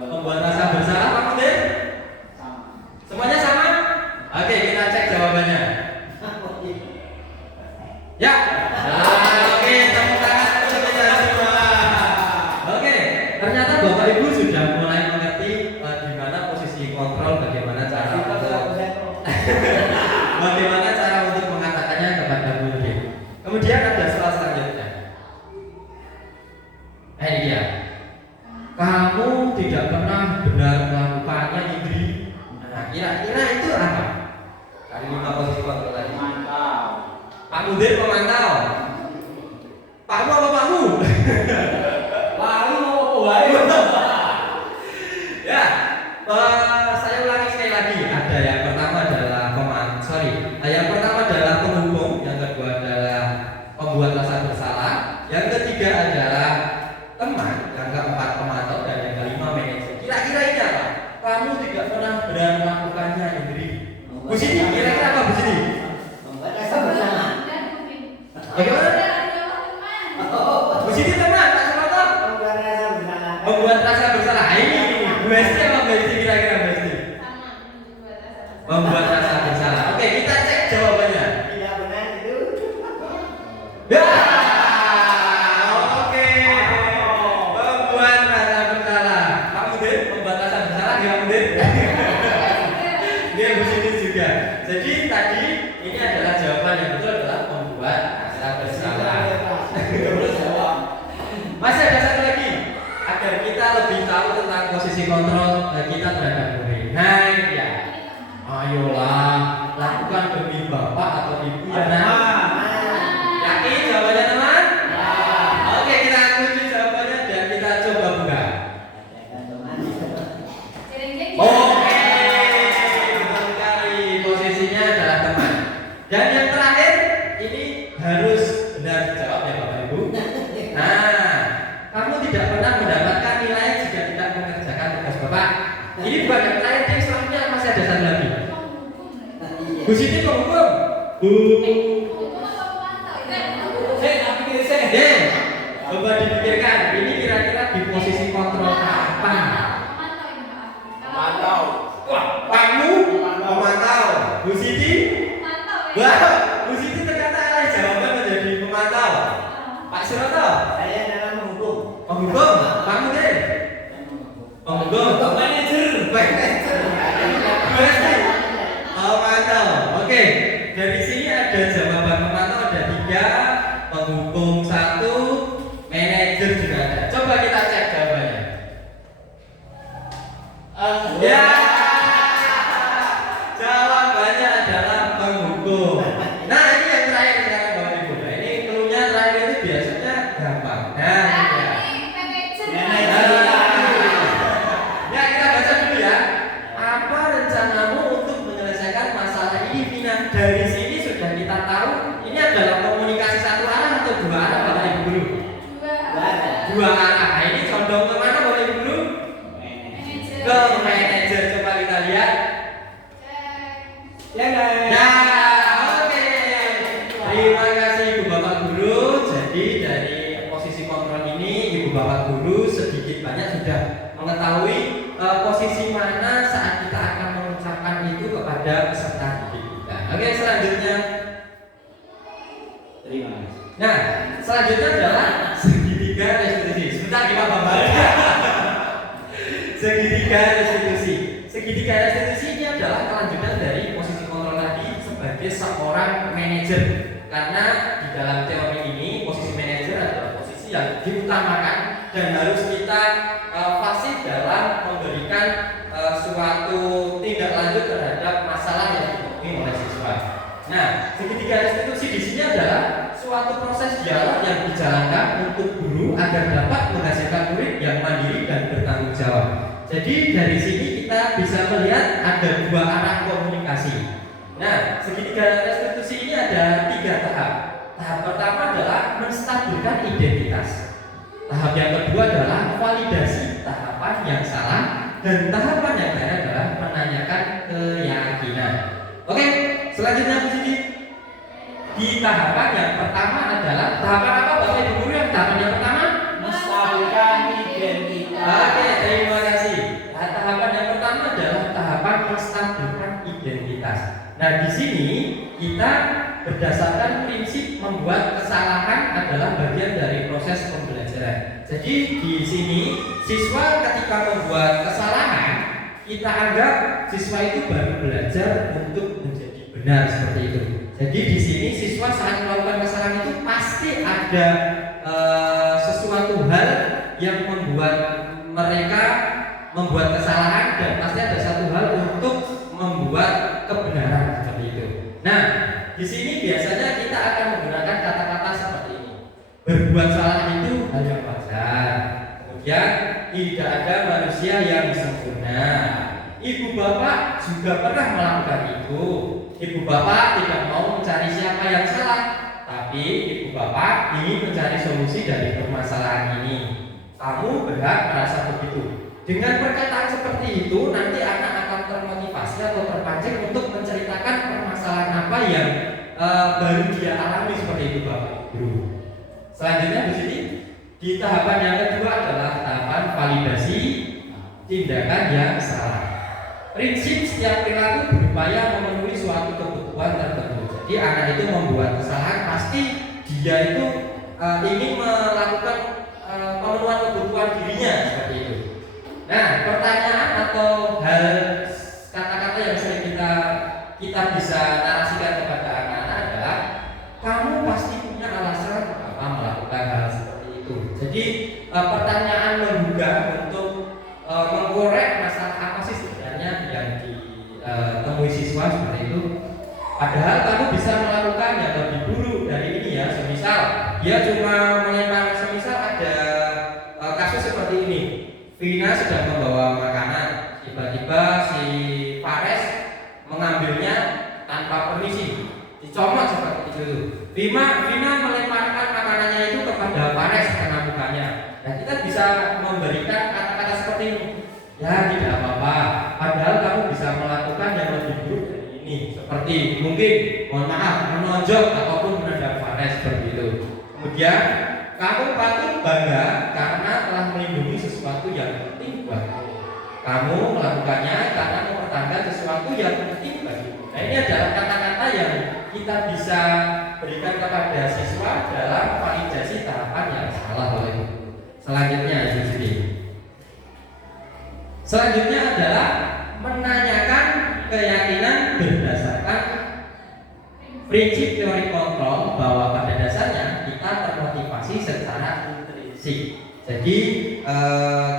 Membuat rasa bersalah, Pak Mudir? Sama. Semuanya sama? Oke, kita cek jawabannya. Ya. Oke, tepuk tangan untuk kita semua. Oke, ternyata Bapak Ibu sudah mulai mengerti di mana posisi kontrol, bagaimana cara untuk mengatakannya kepada murid. Kemudian ada soal selanjutnya. Ini dia. Kamu tidak pernah benar melakukannya, Indri. Nah, kira-kira itu apa? Dari 5 posisi kontrol tadi. Mantap. Pak Mudir pemantau. Pakmu apa Pakmu? Lalu mau apa wae? Ya, saya ulangi sekali lagi. Ada yang pertama adalah yang pertama adalah penghukum, yang kedua adalah pembuat rasa bersalah, yang ketiga adalah teman, yang keempat pemantau, dan yang kelima manajer. Kira-kira ini apa? Kamu tidak pernah benar melakukannya, Indri. Bu Siti, kira-kira apa Bu Siti? Membuat rasa bersalah. Bagaimana? Bu Siti teman, tak sepotong. Membuat rasa bersalah. Membuat rasa bersalah. Ini Bu Hesti apa Bu Hesti kira-kira Bu nggak mungkin? Dia Bu Siti juga. Jadi tadi ini adalah jawaban yang betul adalah membuat rasa bersalah. Masih ada satu lagi agar kita lebih tahu tentang posisi kontrol kita terhadap murid. Nah ini dia. Ayolah lakukan demi bapak atau ibu ya nak. Yakin jawabannya teman? Oke kita kunci jawabannya dan kita coba buka. Oke, betul sekali. Posisinya adalah teman. Dan yang terakhir ini harus benar dijawab ya Bapak Ibu. Nah, kamu tidak pernah mendapatkan nilai jika tidak mengerjakan tugas Bapak. Ini bukan yang terakhir, yang selanjutnya masih ada satu lagi. Bu Siti penghukum. Bu. Coba dipikirkan, ini kira-kira di posisi kontrol apa? Pantau. Wah, kamu memantau. Bu Siti? Wah, Bu Siti ternyata alih jawaban menjadi pemantau. Pak Suroto? Saya adalah menghukum. Penghukum? Kamu deh? Penghukum? Manajer. Berarti? Pemantau. Oke, dari sini ada jawaban pemantau ada 3, penghukum 1, manajer juga ada. Coba kita cek jawabannya. Ya, jawabannya adalah penghukum. Nah ini yang terakhir sekarang Bapak Ibu. Nah ini cluenya terakhir itu biasanya gampang. Nah ini ya. Ya kita baca dulu ya. Apa rencanamu untuk menyelesaikan masalah ini Vina? Dari sini sudah kita tahu ini adalah komunikasi satu arah atau 2 arah Bapak Ibu guru? 2 arah. Nah ini condong kemana Bapak Ibu guru? Ke manajer. Coba kita lihat. Ya, oke. Terima kasih Ibu Bapak Guru. Jadi dari posisi kontrol ini Ibu Bapak Guru sedikit banyak sudah mengetahui posisi mana saat kita akan mengucapkan itu kepada peserta didik kita. Oke, selanjutnya. Terima kasih. Nah, selanjutnya adalah segitiga restitusi. Sebentar Pak Bambang. Segitiga restitusi. Segitiga restitusi ini adalah kelanjutan dari posisi kontrol tadi sebagai seorang manajer. Karena di dalam teori ini posisi manajer adalah posisi yang diutamakan dan harus kita fasih dalam memberikan suatu tindak lanjut terhadap masalah yang ditemui oleh siswa. Nah, segitiga restitusi di sini adalah suatu proses dialog yang dijalankan untuk guru agar dapat menghasilkan murid yang mandiri dan bertanggung jawab. Jadi dari sini kita bisa melihat ada 2 arah komunikasi. Nah, segitiga restitusi ini ada 3 tahap. Tahap pertama adalah menstabilkan identitas. Tahap yang kedua adalah validasi tahapan yang salah dan tahapan yang terakhir adalah menanyakan keyakinan. Oke, selanjutnya Bu Siti. Di tahapan yang pertama adalah tahapan apa Bapak Ibu guru yang tahapan yang pertama? Menstabilkan identitas. Oke, terima kasih. Nah, tahapan yang pertama adalah tahapan menstabilkan identitas. Nah, di sini kita berdasarkan prinsip membuat kesalahan adalah bagian dari proses pembelajaran. Jadi di sini siswa ketika membuat kesalahan kita anggap siswa itu baru belajar untuk menjadi benar seperti itu. Jadi di sini siswa saat melakukan kesalahan itu pasti ada sesuatu hal yang membuat mereka membuat kesalahan dan pasti ada satu hal untuk membuat kebenaran seperti itu. Nah, di sini biasanya kita akan menggunakan kata-kata seperti ini. Berbuat salah itu hal yang wajar. Kemudian tidak ada manusia yang sempurna. Ibu bapak juga pernah melakukan itu. Ibu bapak tidak mau mencari siapa yang salah, tapi ibu bapak ingin mencari solusi dari permasalahan ini. Kamu berhak merasa begitu. Dengan perkataan seperti itu, nanti anak akan termotivasi atau terpancing untuk menceritakan permasalahan apa yang baru dia alami seperti itu Bapak Guru. Selanjutnya di sini di tahapan yang kedua adalah tahapan validasi tindakan yang salah. Prinsip setiap perilaku berupaya memenuhi suatu kebutuhan tertentu. Jadi anak itu membuat kesalahan pasti dia itu ingin melakukan pemenuhan kebutuhan dirinya seperti itu. Nah, pertanyaan atau Padahal kamu bisa melakukan yang lebih buruk dari ini ya. Semisal dia cuma melempar, semisal ada kasus seperti ini. Vina sedang membawa makanan, tiba-tiba si Fares mengambilnya tanpa permisi, dicomot seperti itu. Vina melemparkan makanannya itu kepada Fares kena mukanya. Nah, kita bisa memberikan kata-kata seperti ini. Ya tidak apa-apa, padahal kamu bisa melakukan yang lebih buruk dari ini. Seperti mungkin, mohon maaf, menonjok ataupun menendang Fares seperti itu. Kemudian kamu patut bangga karena telah melindungi sesuatu yang penting buatmu. Kamu melakukannya karena mempertahankan sesuatu yang penting bagimu. Nah, ini adalah kata-kata yang kita bisa berikan kepada siswa dalam validasi tahapan yang salah oleh guru. Selanjutnya di sini. Selanjutnya adalah menanyakan keyakinan berdasarkan prinsip teori kontrol bahwa pada dasarnya kita termotivasi secara intrinsik. Jadi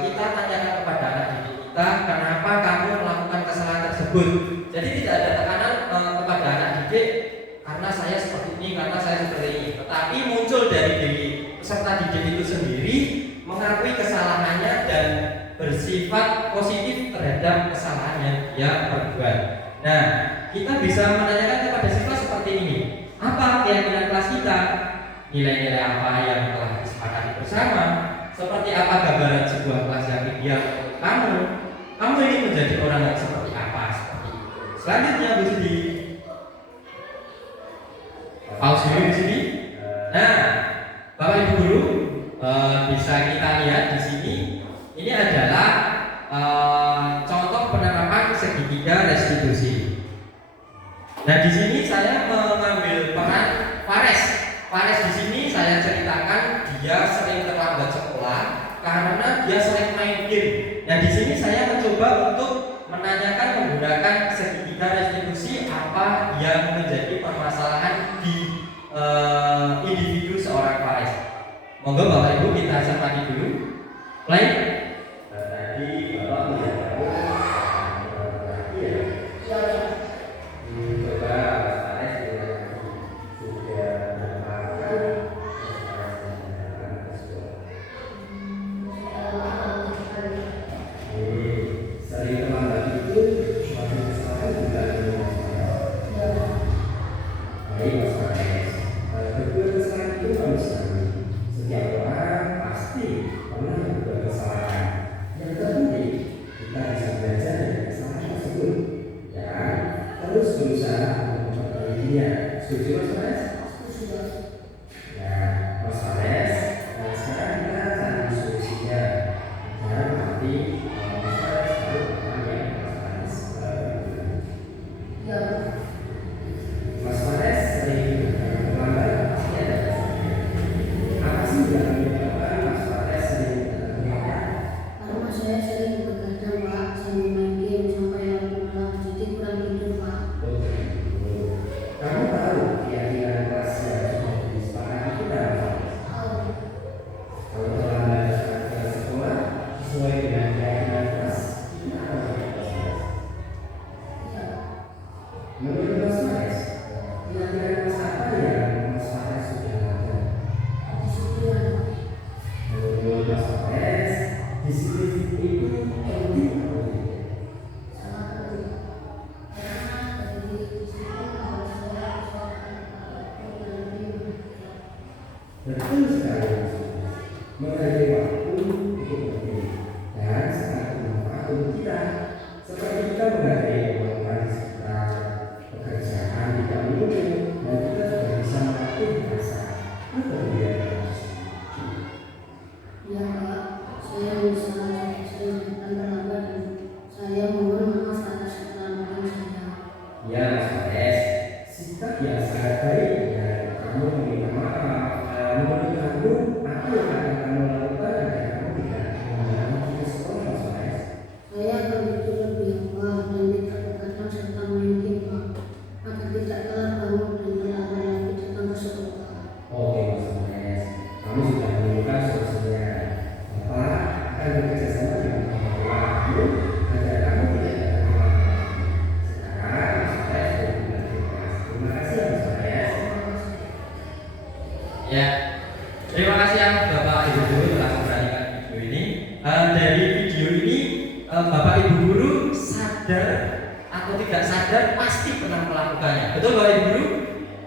kita tanyakan kepada anak didik kita, kenapa kamu melakukan kesalahan tersebut. Jadi tidak ada tekanan kepada anak didik karena saya seperti ini, karena saya seperti ini. Tetapi muncul dari diri peserta didik itu sendiri mengakui kesalahannya dan bersifat positif terhadap kesalahan yang dia perbuat. Nah, kita bisa menanyakan kepada siswa seperti ini. Apa keyakinan kelas kita? Nilai-nilai apa yang telah disepakati bersama? Seperti apa gambaran sebuah kelas yang ideal untuk kamu? Kamu ingin menjadi orang yang seperti apa? Seperti itu. Selanjutnya Bu Siti. Pause dulu di sini. Nah, Bapak Ibu guru, bisa kita lihat di sini. Ini adalah contoh penerapan segitiga restitusi. Nah, di sini saya mengambil peran Fares. Fares di sini saya ceritakan dia sering terlambat sekolah karena dia sering main game. Nah, di sini saya mencoba untuk menanyakan menggunakan segitiga restitusi apa yang menjadi permasalahan di individu seorang Fares. Monggo Bapak Ibu kita cermati dulu. Play. Tadi Bapak menjawab coba Fares sudah mendapatkan sering terlambat itu suatu kesalahan juga ada masalah. Baik Mas Fares, berbuat kesalahan itu manusiawi. Setiap orang pasti pernah berbuat kesalahan. Yang terpenting kita bisa belajar dari kesalahan tersebut dan terus berusaha untuk memperbaikinya. Setuju Mas Fares? Setuju. Ya, Mas Fares, sekarang kita cari solusinya. Jangan nanti Mas Fares baru akan yang Mas Fares. Ya. Mas Fares sering terlambat pasti ada dasarnya. Apa sih yang menyebabkan Mas Fares sering terlambat? Karena saya sering begadang Pak, sambil main game sampai larut malam, jadi kurang tidur Pak. Kamu tahu keyakinan kelas yang sadar atau tidak sadar pasti pernah melakukannya. Betul Bapak Ibu Guru?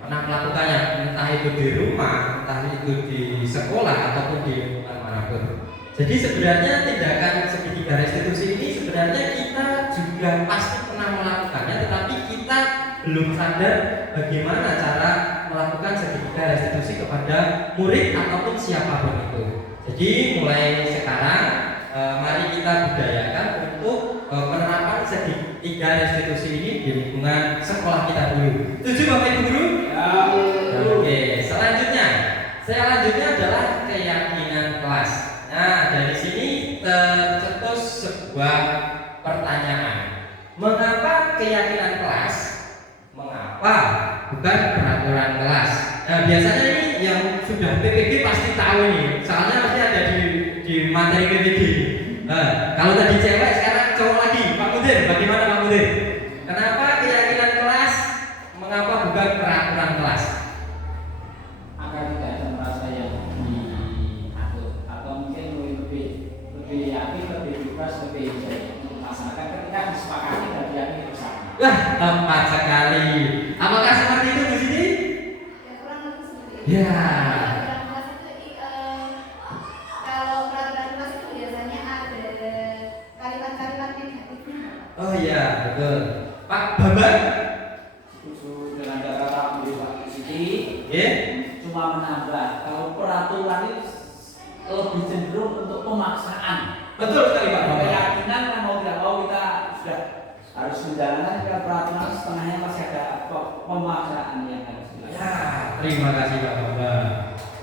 Pernah melakukannya, entah itu di rumah, entah itu di sekolah ataupun di manapun. Jadi sebenarnya tindakan segitiga restitusi ini sebenarnya kita juga pasti pernah melakukannya, tetapi kita belum sadar bagaimana cara melakukan segitiga restitusi kepada murid ataupun siapapun itu. Jadi mulai sekarang mari kita budayakan untuk penerapan segitiga restitusi ini di lingkungan sekolah kita dulu. Setuju Bapak Ibu Guru? Ya. Oke, selanjutnya adalah keyakinan kelas. Nah, dari sini tercetus sebuah pertanyaan. Mengapa keyakinan kelas? Mengapa bukan peraturan kelas? Nah, biasanya ini yang sudah PPG pasti tahu nih. Soalnya pasti ada di materi PPG. Kalau tadi cewek, sekarang cowok lagi. Pak Mudir, bagaimana Pak Mudir? Kenapa keyakinan kelas? Mengapa bukan peraturan kelas? Agar tidak ada merasa yang diatur atau mungkin lebih yakin, lebih bebas, lebih untuk masyarakat ketika disepakati dan diyakini bersama. Wah, tepat sekali. Apakah seperti itu Bu Siti? Ya kurang lebih seperti itu. Ya. Peraturan kelas itu kalau peraturan kelas itu biasanya ada kalimat-kalimat negatifnya. Oh iya, betul. Pak Bambang? Setuju dengan kata Mbak Siti. Ya. Cuma menambah kalau peraturan itu lebih cenderung untuk pemaksaan. Betul sekali Pak Bambang. Keyakinan kan mau tidak mau kita sudah harus menjalankan ke peraturan setengahnya masih ada pemaksaan yang harus dilakukan. Ya, terima kasih Pak Bambang.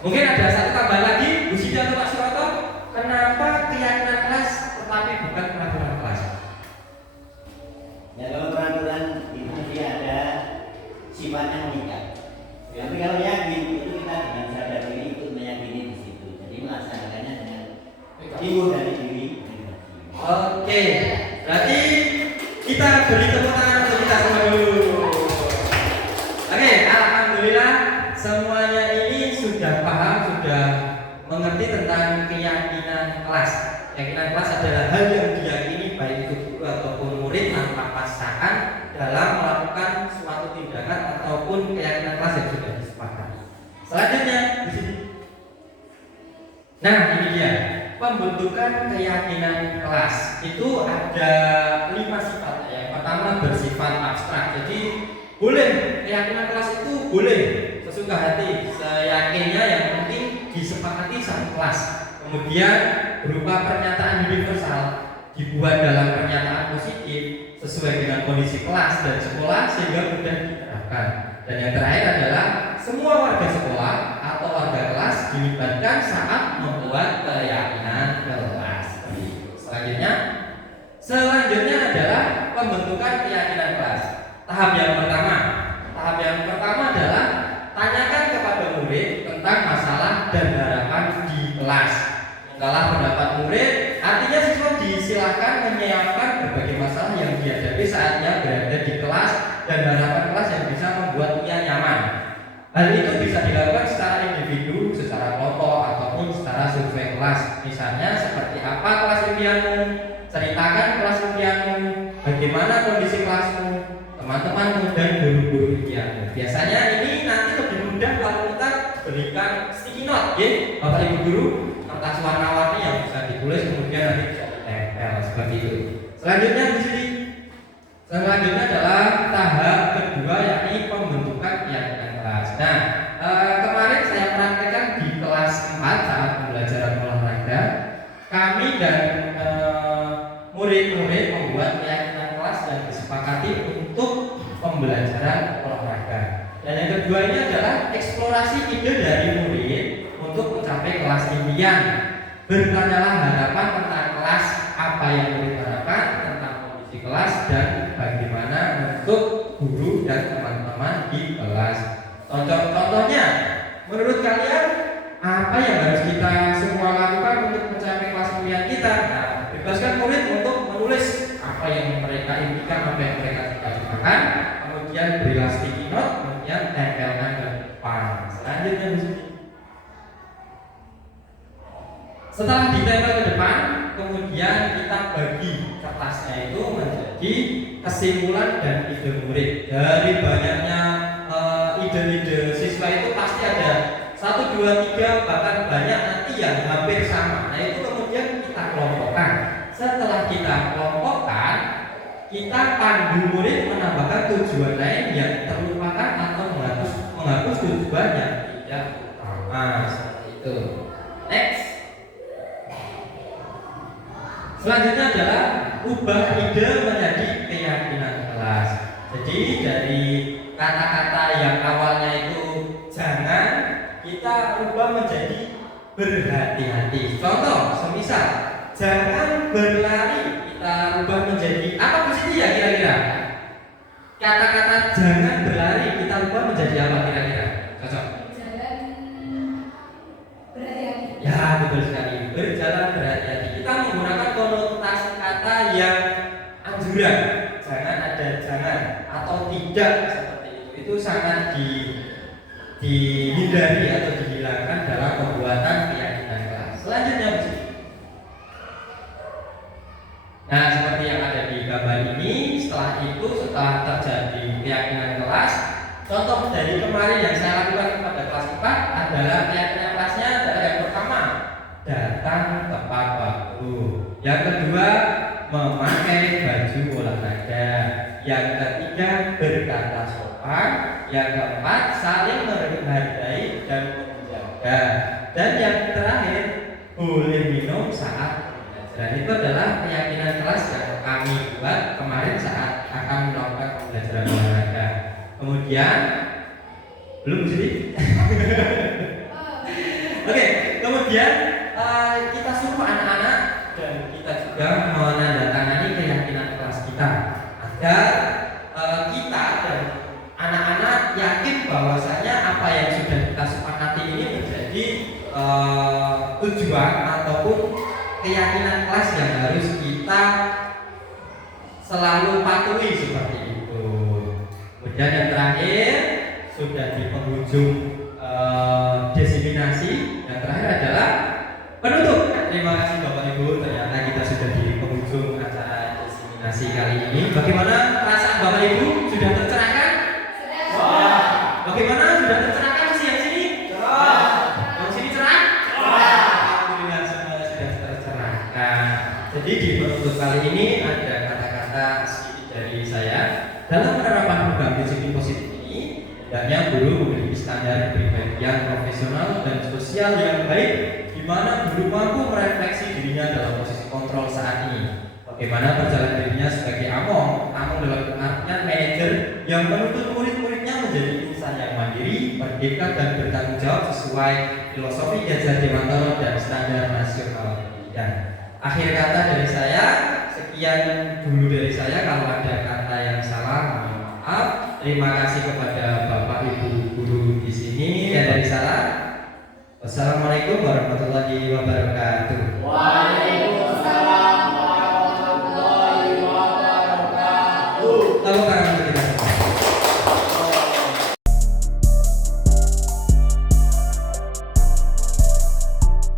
Mungkin ada satu tambahan lagi, Bu Siti atau Pak Suroto? Kenapa keyakinan kelas tetapi bukan peraturan kelas? Ya kalau peraturan itu dia ada sifatnya mengikat. Tapi kalau yakin itu kita dengan sadar diri ikut meyakini di situ. Jadi melaksanakannya dengan timbul dari diri. Oke, berarti kita beri tepuk tangan untuk kita semua dulu. Oke, alhamdulillah semuanya ini sudah paham, sudah mengerti tentang keyakinan kelas. Keyakinan kelas adalah hal yang diyakini baik itu guru ataupun murid tanpa paksaan dalam melakukan suatu tindakan ataupun keyakinan kelas yang sudah disepakati. Selanjutnya di sini. Nah, ini dia pembentukan keyakinan kelas. Itu ada 5 sifat. Yang pertama bersifat abstrak. Jadi boleh keyakinan kelas itu boleh sesuka hati, seyakinnya, yang penting disepakati satu kelas. Kemudian berupa pernyataan universal, dibuat dalam pernyataan positif sesuai dengan kondisi kelas dan sekolah sehingga mudah diterapkan. Dan yang terakhir adalah semua warga sekolah atau warga kelas dilibatkan saat membuat keyakinan kelas. Selanjutnya adalah pembentukan keyakinan kelas. Tahap yang pertama adalah tanyakan kepada murid tentang masalah dan harapan di kelas. Mengkalah pendapat murid, artinya siswa disilahkan menyiapkan berbagai masalah yang dihadapi saatnya berada di kelas dan harapan kelas yang bisa membuat ia nyaman. Hal itu bisa dilakukan secara individu, secara kelompok, ataupun secara survei kelas. Misalnya seperti apa kelas impianmu, ceritakan kelas impianmu, bagaimana kondisi kelasmu, teman-temanmu, dan guru-guru impianmu. Biasanya ini nanti lebih mudah kalau kita berikan sticky note, ya, Bapak Ibu guru, kertas warna-warni yang bisa ditulis kemudian nanti bisa ditempel seperti itu. Selanjutnya di sini. Selanjutnya adalah tahap kedua, yakni pembentukan keyakinan kelas. Nah, kemarin saya praktekkan di kelas 4 saat pembelajaran olahraga. Kami dan murid-murid membuat keyakinan kelas dan disepakati untuk pembelajaran olahraga. Dan yang kedua ini adalah eksplorasi ide dari murid untuk mencapai kelas impian. Bertanyalah harapan tentang kelas, apa yang murid harapkan tentang kondisi kelas, dan bagaimana untuk guru dan teman-teman di kelas. Contohnya, menurut kalian apa yang harus kita semua lakukan untuk mencapai kelas impian kita? Nah, bebaskan murid untuk menulis apa yang mereka impikan, apa yang mereka cita-citakan, kemudian berilah sticky note, kemudian tempelkan ke depan. Selanjutnya di sini. Setelah ditempel ke depan, kemudian kita bagi kertasnya itu menjadi kesimpulan dan ide murid. Dari banyaknya ide-ide siswa itu pasti ada 1, 2, 3 bahkan banyak nanti yang hampir sama. Nah itu kemudian kita kelompokkan. Setelah kita kelompokkan, kita pandu murid menambahkan tujuan lain yang terlupakan atau menghapus tujuan yang tidak utama. Seperti itu. Next. Selanjutnya adalah ubah ide menjadi keyakinan kelas. Jadi dari kata-kata yang awalnya itu jangan, kita ubah menjadi berhati-hati. Contoh, semisal jangan berlari, kita ubah menjadi apa posisi ya kira-kira? Kata-kata jangan berlari kita ubah menjadi apa kira-kira? Cocok? Jalan berhati-hati. Ya betul sekali, berjalan berhati-hati. Kita menggunakan konotasi kata yang anjuran, jangan ada jangan atau tidak seperti itu. Itu sangat dihindari atau dihilangkan dalam pembuatan keyakinan kelas. Selanjutnya posisi. Nah, seperti yang ada di gambar ini, setelah terjadi keyakinan kelas, contoh dari kemarin yang saya lakukan kepada kelas 4 adalah keyakinan kelasnya adalah yang pertama, datang tepat waktu. Yang kedua, memakai baju olahraga. Yang ketiga, berkata sopan. Yang keempat, saling menghargai dan menjaga. Dan yang terakhir, boleh minum saat. Dan itu adalah keyakinan kelas yang kami buat kemarin saat akan melakukan pembelajaran olahraga. Kemudian belum sih? Oke, kemudian kita suruh anak-anak dan kita juga menandatangani keyakinan kelas kita agar kita dan anak-anak yakin bahwasanya apa yang sudah kita sepakati ini menjadi tujuan ataupun keyakinan kelas yang harus kita selalu patuhi seperti itu. Kemudian yang terakhir sudah di penghujung desiminasi. Yang terakhir adalah penutup. Terima kasih Bapak Ibu. Ternyata kita sudah di penghujung acara desiminasi kali ini. Bagaimana perasaan Bapak Ibu? Sudah tercerahkan? Sudah. Bagaimana sudah tercerahkan yang sini? Yang sini cerah? Alhamdulillah semua sudah tercerahkan. Jadi di penutup kali ini ada kata-kata sedikit dari saya. Dalam penerapan program disiplin positif ini, hendaknya guru memiliki standar kepribadian profesional dan sosial yang baik, di mana guru mampu merefleksi dirinya dalam posisi kontrol saat ini. Bagaimana berjalan dirinya sebagai among dalam pengertian manajer yang menuntut murid-muridnya menjadi insan yang mandiri, merdeka dan bertanggung jawab sesuai filosofi Gadjah Dewantara dan standar nasional pendidikan. Akhir kata dari saya, sekian dulu dari saya. Kalau ada kata yang salah, mohon maaf. Terima kasih kepada Bapak Ibu guru di sini. Dan dari saya, wassalamualaikum warahmatullahi wabarakatuh. Waalaikumsalam warahmatullahi wabarakatuh. Tepuk tangan untuk kita.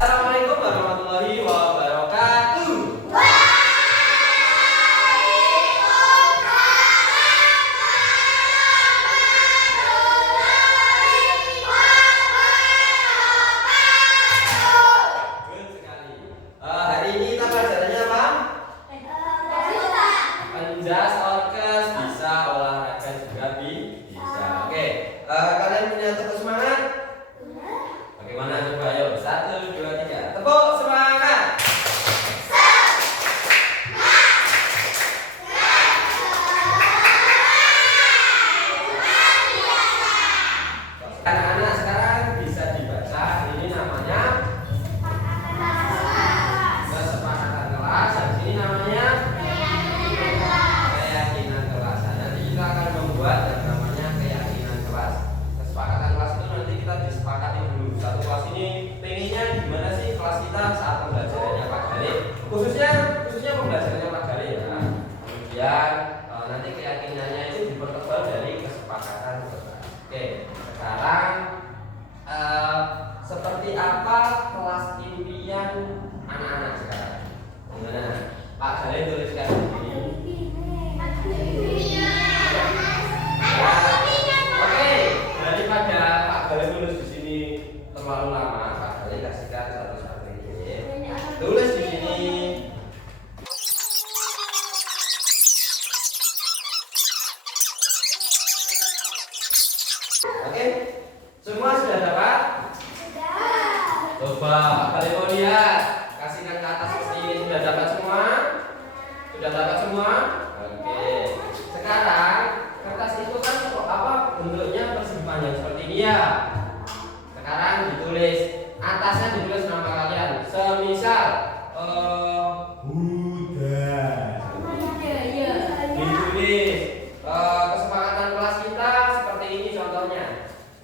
Assalamualaikum warahmatullahi wabarakatuh. Good sekali. Hari ini kita pelajarannya apa? Penjas, orkes, bisa olahraga juga bisa. Oke, kalian punya tepuk semangat? Bagaimana coba? Ayo, 1, 2, 3. Tepuk semangat. Anak-anak sekarang bisa dibaca. Ini namanya kesepakatan kelas. Dan sini namanya keyakinan kelas. Nah, nanti kita akan membuat yang namanya keyakinan kelas. Kesepakatan kelas itu nanti kita disepakati dulu. Satu kelas ini pengennya gimana sih kelas kita saat pembelajarannya Pak Galih, khususnya pembelajarannya Pak Galih ya. Kemudian nanti keyakinannya itu dipertebal dari kesepakatan kelas. Oke, sekarang seperti apa kelas impian anak-anak sekarang? Gimana? Pak Galih tuliskan di sini.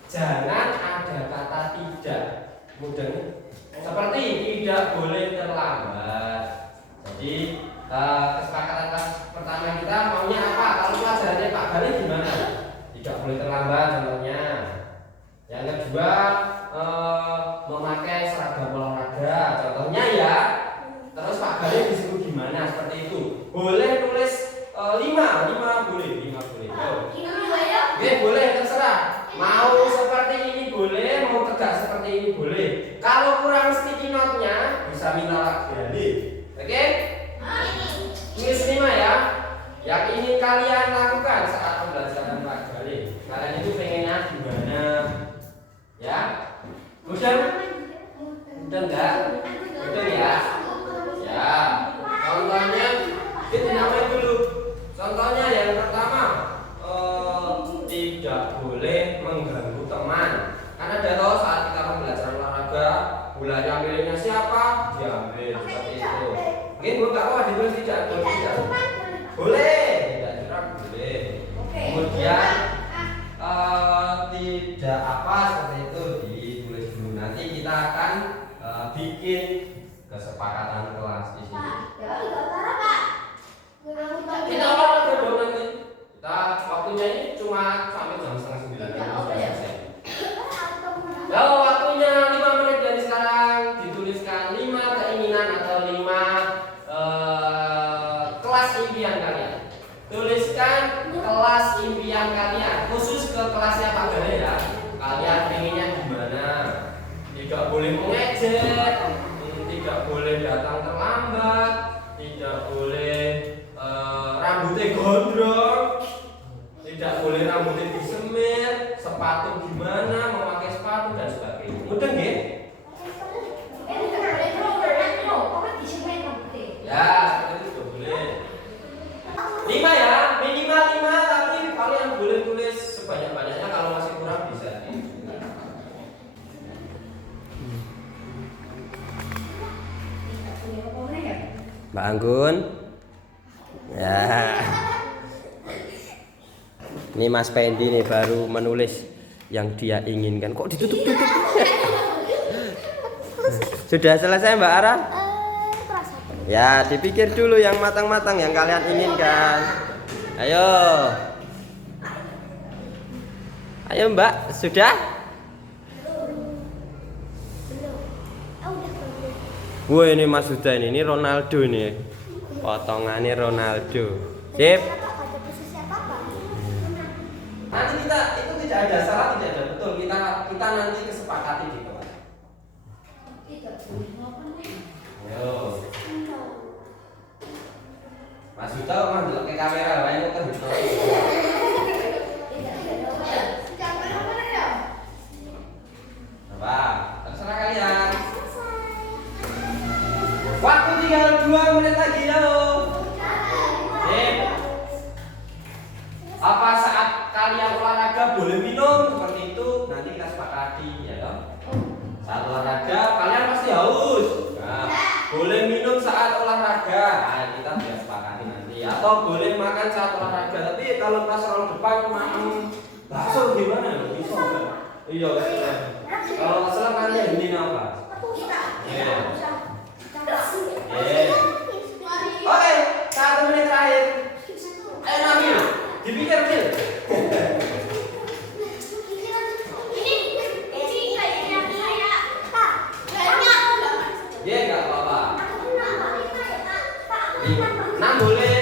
jangan ada kata tidak. Kemudian seperti tidak boleh terlambat. Jadi kesepakatan kelas pertama kita maunya apa? Kalau pelajarannya Pak Gali gimana? Tidak boleh terlambat contohnya. Yang kedua memakai seragam olahraga contohnya ya. Terus Pak Gali disuruh gimana? Seperti itu. Boleh tulis 5 boleh. Oke, boleh terserah. Mau seperti ini boleh, mau tegak seperti ini boleh. Kalau kurang sticky note-nya bisa minta lagi. Oke? Tulis 5 ya. Yang ingin kalian lakukan saat pembelajaran Pak Gali. Kalian itu pengennya gimana? Ya? Mudah enggak? Mudah ya? Ya. Contohnya kita namain dulu. Contohnya yang pertama tidak boleh mengganggu teman. Karena ada tahu saat kita pembelajaran olahraga, bolanya milihnya siapa? Diambil seperti itu. Mungkin enggak apa ditulis tidak boleh. Tidak curang boleh. Kemudian tidak apa seperti itu ditulis dulu. Nanti kita akan bikin kesepakatan kelas di sini. Kita olahraga dong nanti. Kita waktunya ini cuma sampai jam 8:30 sudah selesai. Ya waktunya 5 menit dari sekarang. Dituliskan 5 keinginan atau 5 kelas impian kalian. Tuliskan kelas impian kalian khusus ke kelasnya Pak Gali ya. Kalian pengennya gimana? Tidak boleh mengejek, tidak boleh datang terlambat, tidak boleh rambutnya gondrong, tidak boleh rambutnya disemir, sepatu gimana, memakai sepatu dan sebagainya. Mudah nggih? Ya, seperti itu boleh. 5 ya, minimal 5, tapi kalian boleh tulis sebanyak-banyaknya. Kalau masih kurang bisa Mbak Anggun. Ya. Ini Mas Pendi nih baru menulis yang dia inginkan. Kok ditutup-tutup? Sudah selesai Mbak Ara? Ya, dipikir dulu yang matang-matang yang kalian inginkan. Ayo. Ayo Mbak, sudah? Wah ini Mas Huda ini Ronaldo nih. Potongannya Ronaldo. Sip. Nanti kita itu tidak ada salah, tidak ada betul. Kita nanti kesepakati di kelas. Ayo. Mas Huda mandelok ke kamera wae kok gitu. Apa? Terserah kalian. Waktu tinggal 2 menit lagi ya lo. Apa saat kalian olahraga boleh minum seperti itu? Nanti kita sepakati ya toh. Saat olahraga kalian pasti haus. Nah, boleh minum saat olahraga. Nah, kita biar sepakati nanti. Atau boleh makan saat olahraga. Tapi kalau pas roll depan makan bakso gimana? Bisa enggak? Iya, kalau masalah kalian ini apa? Oke, 1 menit terakhir. Ayo Nabil, dipikir Bil. Ya nggak apa-apa. 6 boleh.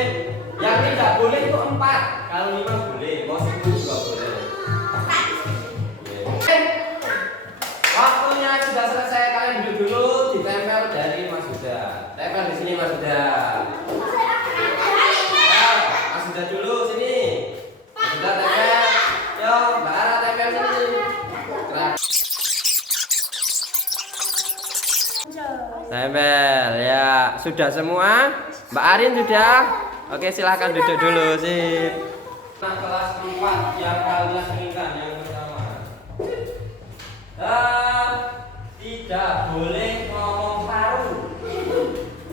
Yang tidak boleh itu 4. Kalau 5 boleh, mau 10 juga boleh. Waktunya sudah selesai, kalian duduk dulu, ditempel dari Mas Huda. Tempel di sini Mas Huda. Mas Huda dulu sini. Mas Huda tempel. Yo, Mbak Ara tempel sini. Tempel ya, sudah semua? Mbak Arin sudah? Oke, silahkan duduk dulu sih. Nah, kelas 4 yang kalian inginkan yang pertama. Tidak boleh ngomong sarung.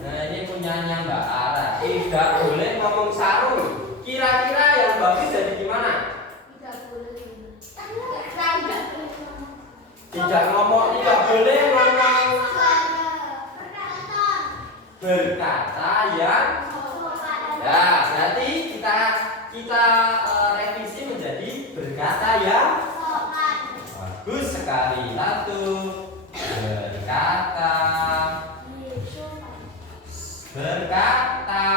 Nah, ini punyanya Mbak Ara. Tidak boleh ngomong sarung. Kira-kira yang bagus jadi gimana? Tidak boleh. kita revisi menjadi berkata yang bagus sekali. Satu, berkata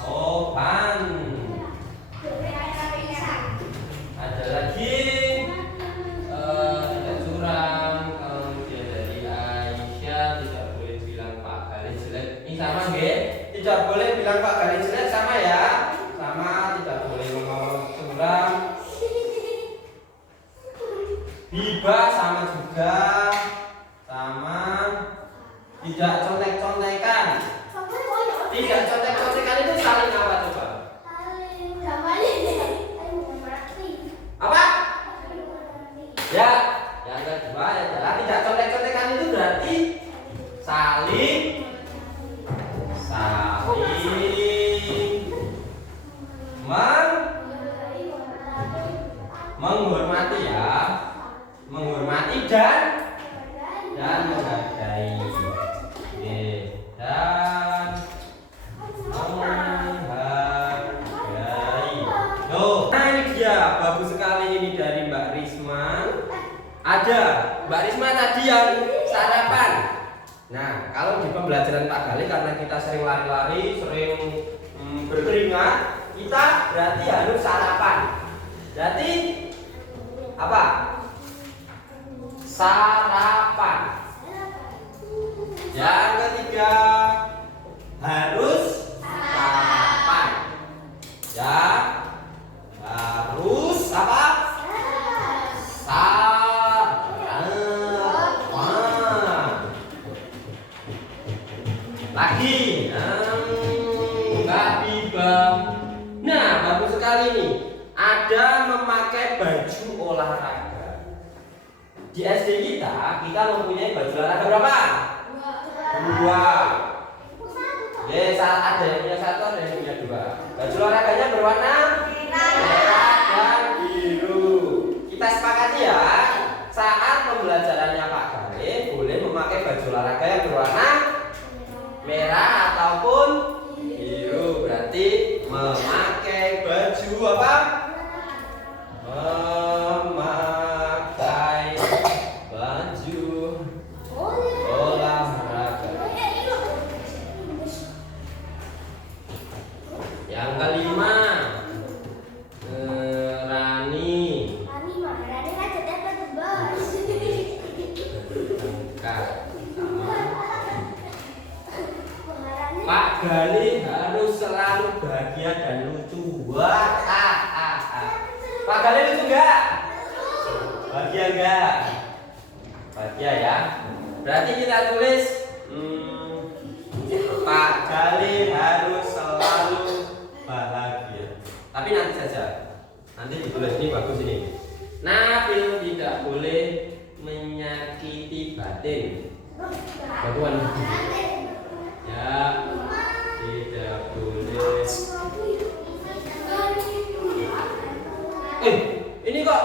sopan. Ada lagi tidak curang. Kemudian dari Aisyah, tidak boleh bilang Pak Galih jelek. Ini sama nggih? Tidak boleh bilang Pak Galih jelek, sama ya? Sama, tidak boleh ngomong curang. Hibah sama juga. Sama. Tidak contek-contekan. Tidak contek-contekan itu saling apa coba? Apa? Ya, yang kedua adalah tidak contek-contekan itu berarti saling menghormati ya, menghormati dan menghargai. Oke, dan menghargai. Tuh, nah ini dia, bagus sekali ini dari Mbak Risma. Ada Mbak Risma tadi yang sarapan. Nah, kalau di pembelajaran Pak Galih karena kita sering lari-lari, sering berkeringat, kita berarti harus sarapan. Berarti apa? Sarapan. Yang ketiga harus sarapan. Ya, harus apa? Sarapan. Lagi, Mbak Bibam. Nah, bagus sekali nih. Ada memakai baju olahraga. Di SD kita mempunyai baju olahraga berapa? Dua. Ada yang punya satu, ada yang punya dua. Baju olahraganya berwarna merah dan biru. Kita sepakati ya, saat pembelajarannya Pak Galih boleh memakai baju olahraga yang berwarna merah ataupun biru. Berarti memakai baju apa? Memakai baju olahraga. Yang kelima, Rani. Pak Galih harus selalu bahagia dan lucu. Wah, Pak Galih lucu enggak? Bahagia enggak? Bahagia ya. Berarti kita tulis Pak Galih harus selalu bahagia. Tapi nanti saja. Nanti ditulis ini bagus ini. Nabil tidak boleh menyakiti batin. Batuan. Ya, tidak boleh. Ini kok,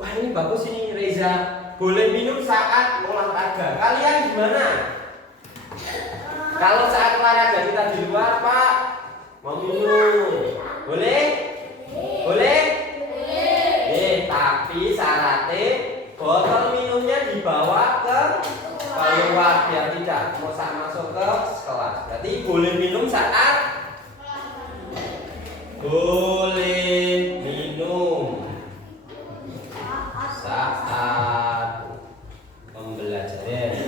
wah ini bagus ini Reza. Boleh minum saat olahraga. Kalian gimana? Kalau saat olahraga kita di luar, Pak, mau minum, boleh? Boleh? Tapi syaratnya botol minumnya dibawa ke keluar biar tidak masuk ke kelas. Berarti boleh minum saat pembelajaran.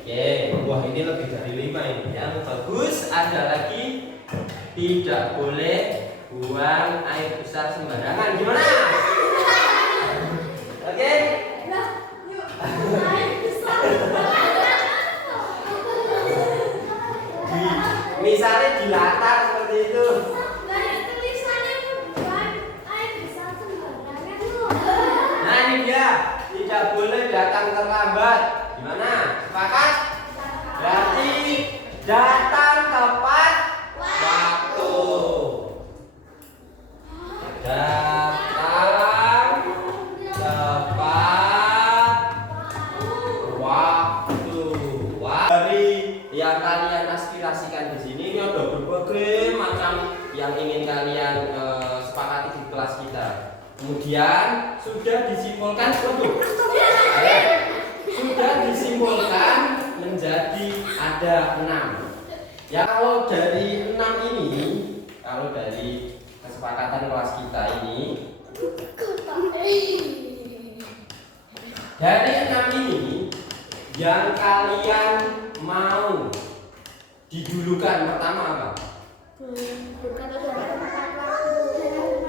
Oke, wah ini lebih dari 5 ini. Yang bagus ada lagi, tidak boleh buang air besar sembarangan. Gimana? Oke? Misalnya di latar seperti itu. Nah ini dia, tidak boleh datang terlambat. Gimana? Sepakat? Berarti datang tepat waktu. Datang tepat waktu. Wah. yang kalian aspirasikan di sini. Ini ada berbagai macam yang ingin kalian sepakati di kelas kita. Kemudian sudah disimpulkan, sudah disimpulkan menjadi ada 6. Ya kalau dari 6 ini, kalau dari kesepakatan kelas kita ini, dari 6 ini yang kalian mau didulukan pertama apa?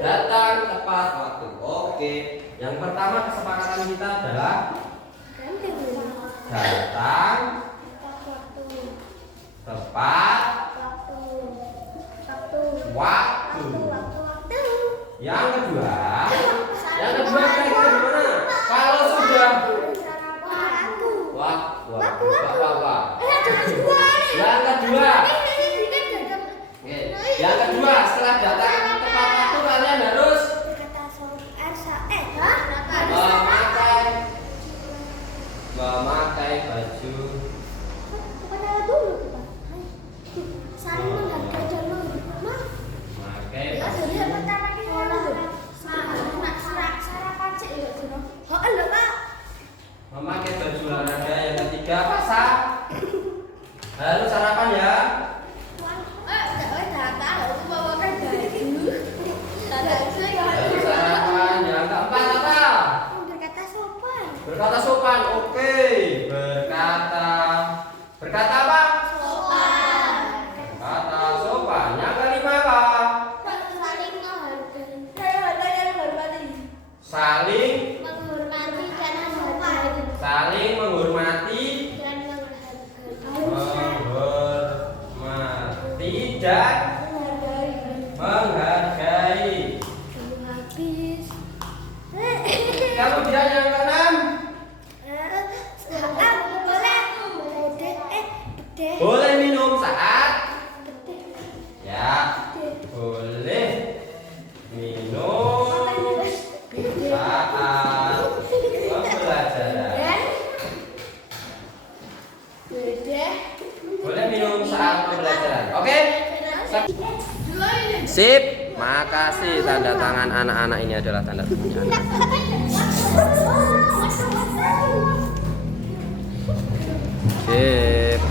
Datang tepat waktu. Oke. Yang pertama kesepakatan kita adalah datang tepat waktu. Yang kedua kira-kira gimana? Kalau sudah Yang kedua setelah datang tepat waktu kalian harus memakai baju memakai baju olahraga. Yang ketiga pasang harus sarapan ya. Harus sarapan. Yang keempat apa? Berkata sopan. Oke. Berkata apa? Berkata sopan. Yang kelima apa? Saling menghormati dan menghargai. Kemudian yang keenam, boleh minum saat boleh minum saat pembelajaran. Boleh minum saat pembelajaran. Oke? Sip. Makasih, tanda tangan anak-anak ini adalah tanda tangan anak. Sip.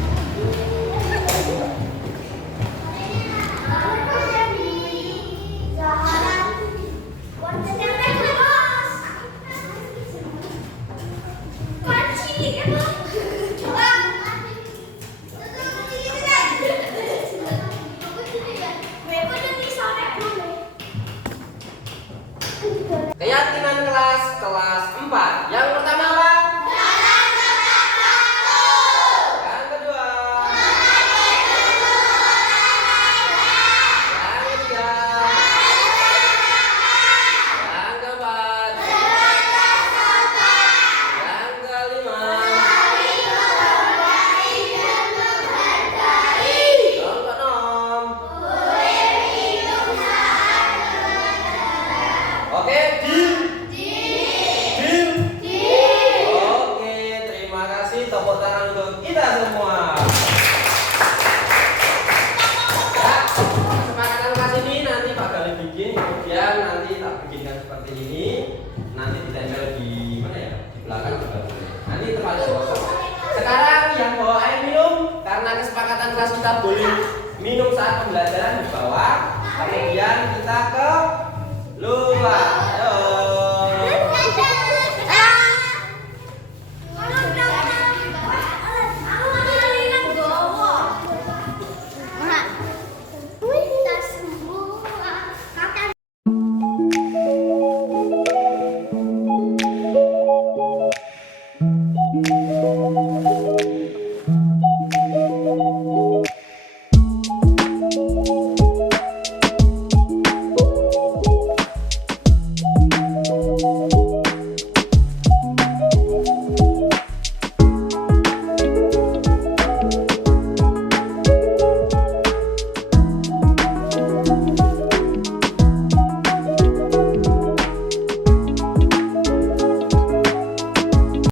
Keyakinan kelas 4. Yang pertama apa? Yang kedua. Yang ketiga. Yang keempat. Yang kelima. Yang keenam. Oke, Oke, terima kasih. Tepuk tangan untuk kita semua. Ya, kesepakatan kelas ini nanti Pak Galih bikin, kemudian nanti tak bikinkan seperti ini. Nanti ditempel di mana ya? Di belakang juga boleh. Nanti tempatnya kosong. Sekarang yang bawa air minum, karena kesepakatan kelas kita boleh minum saat pembelajaran di bawah. Kemudian kita ke luar. Ayo.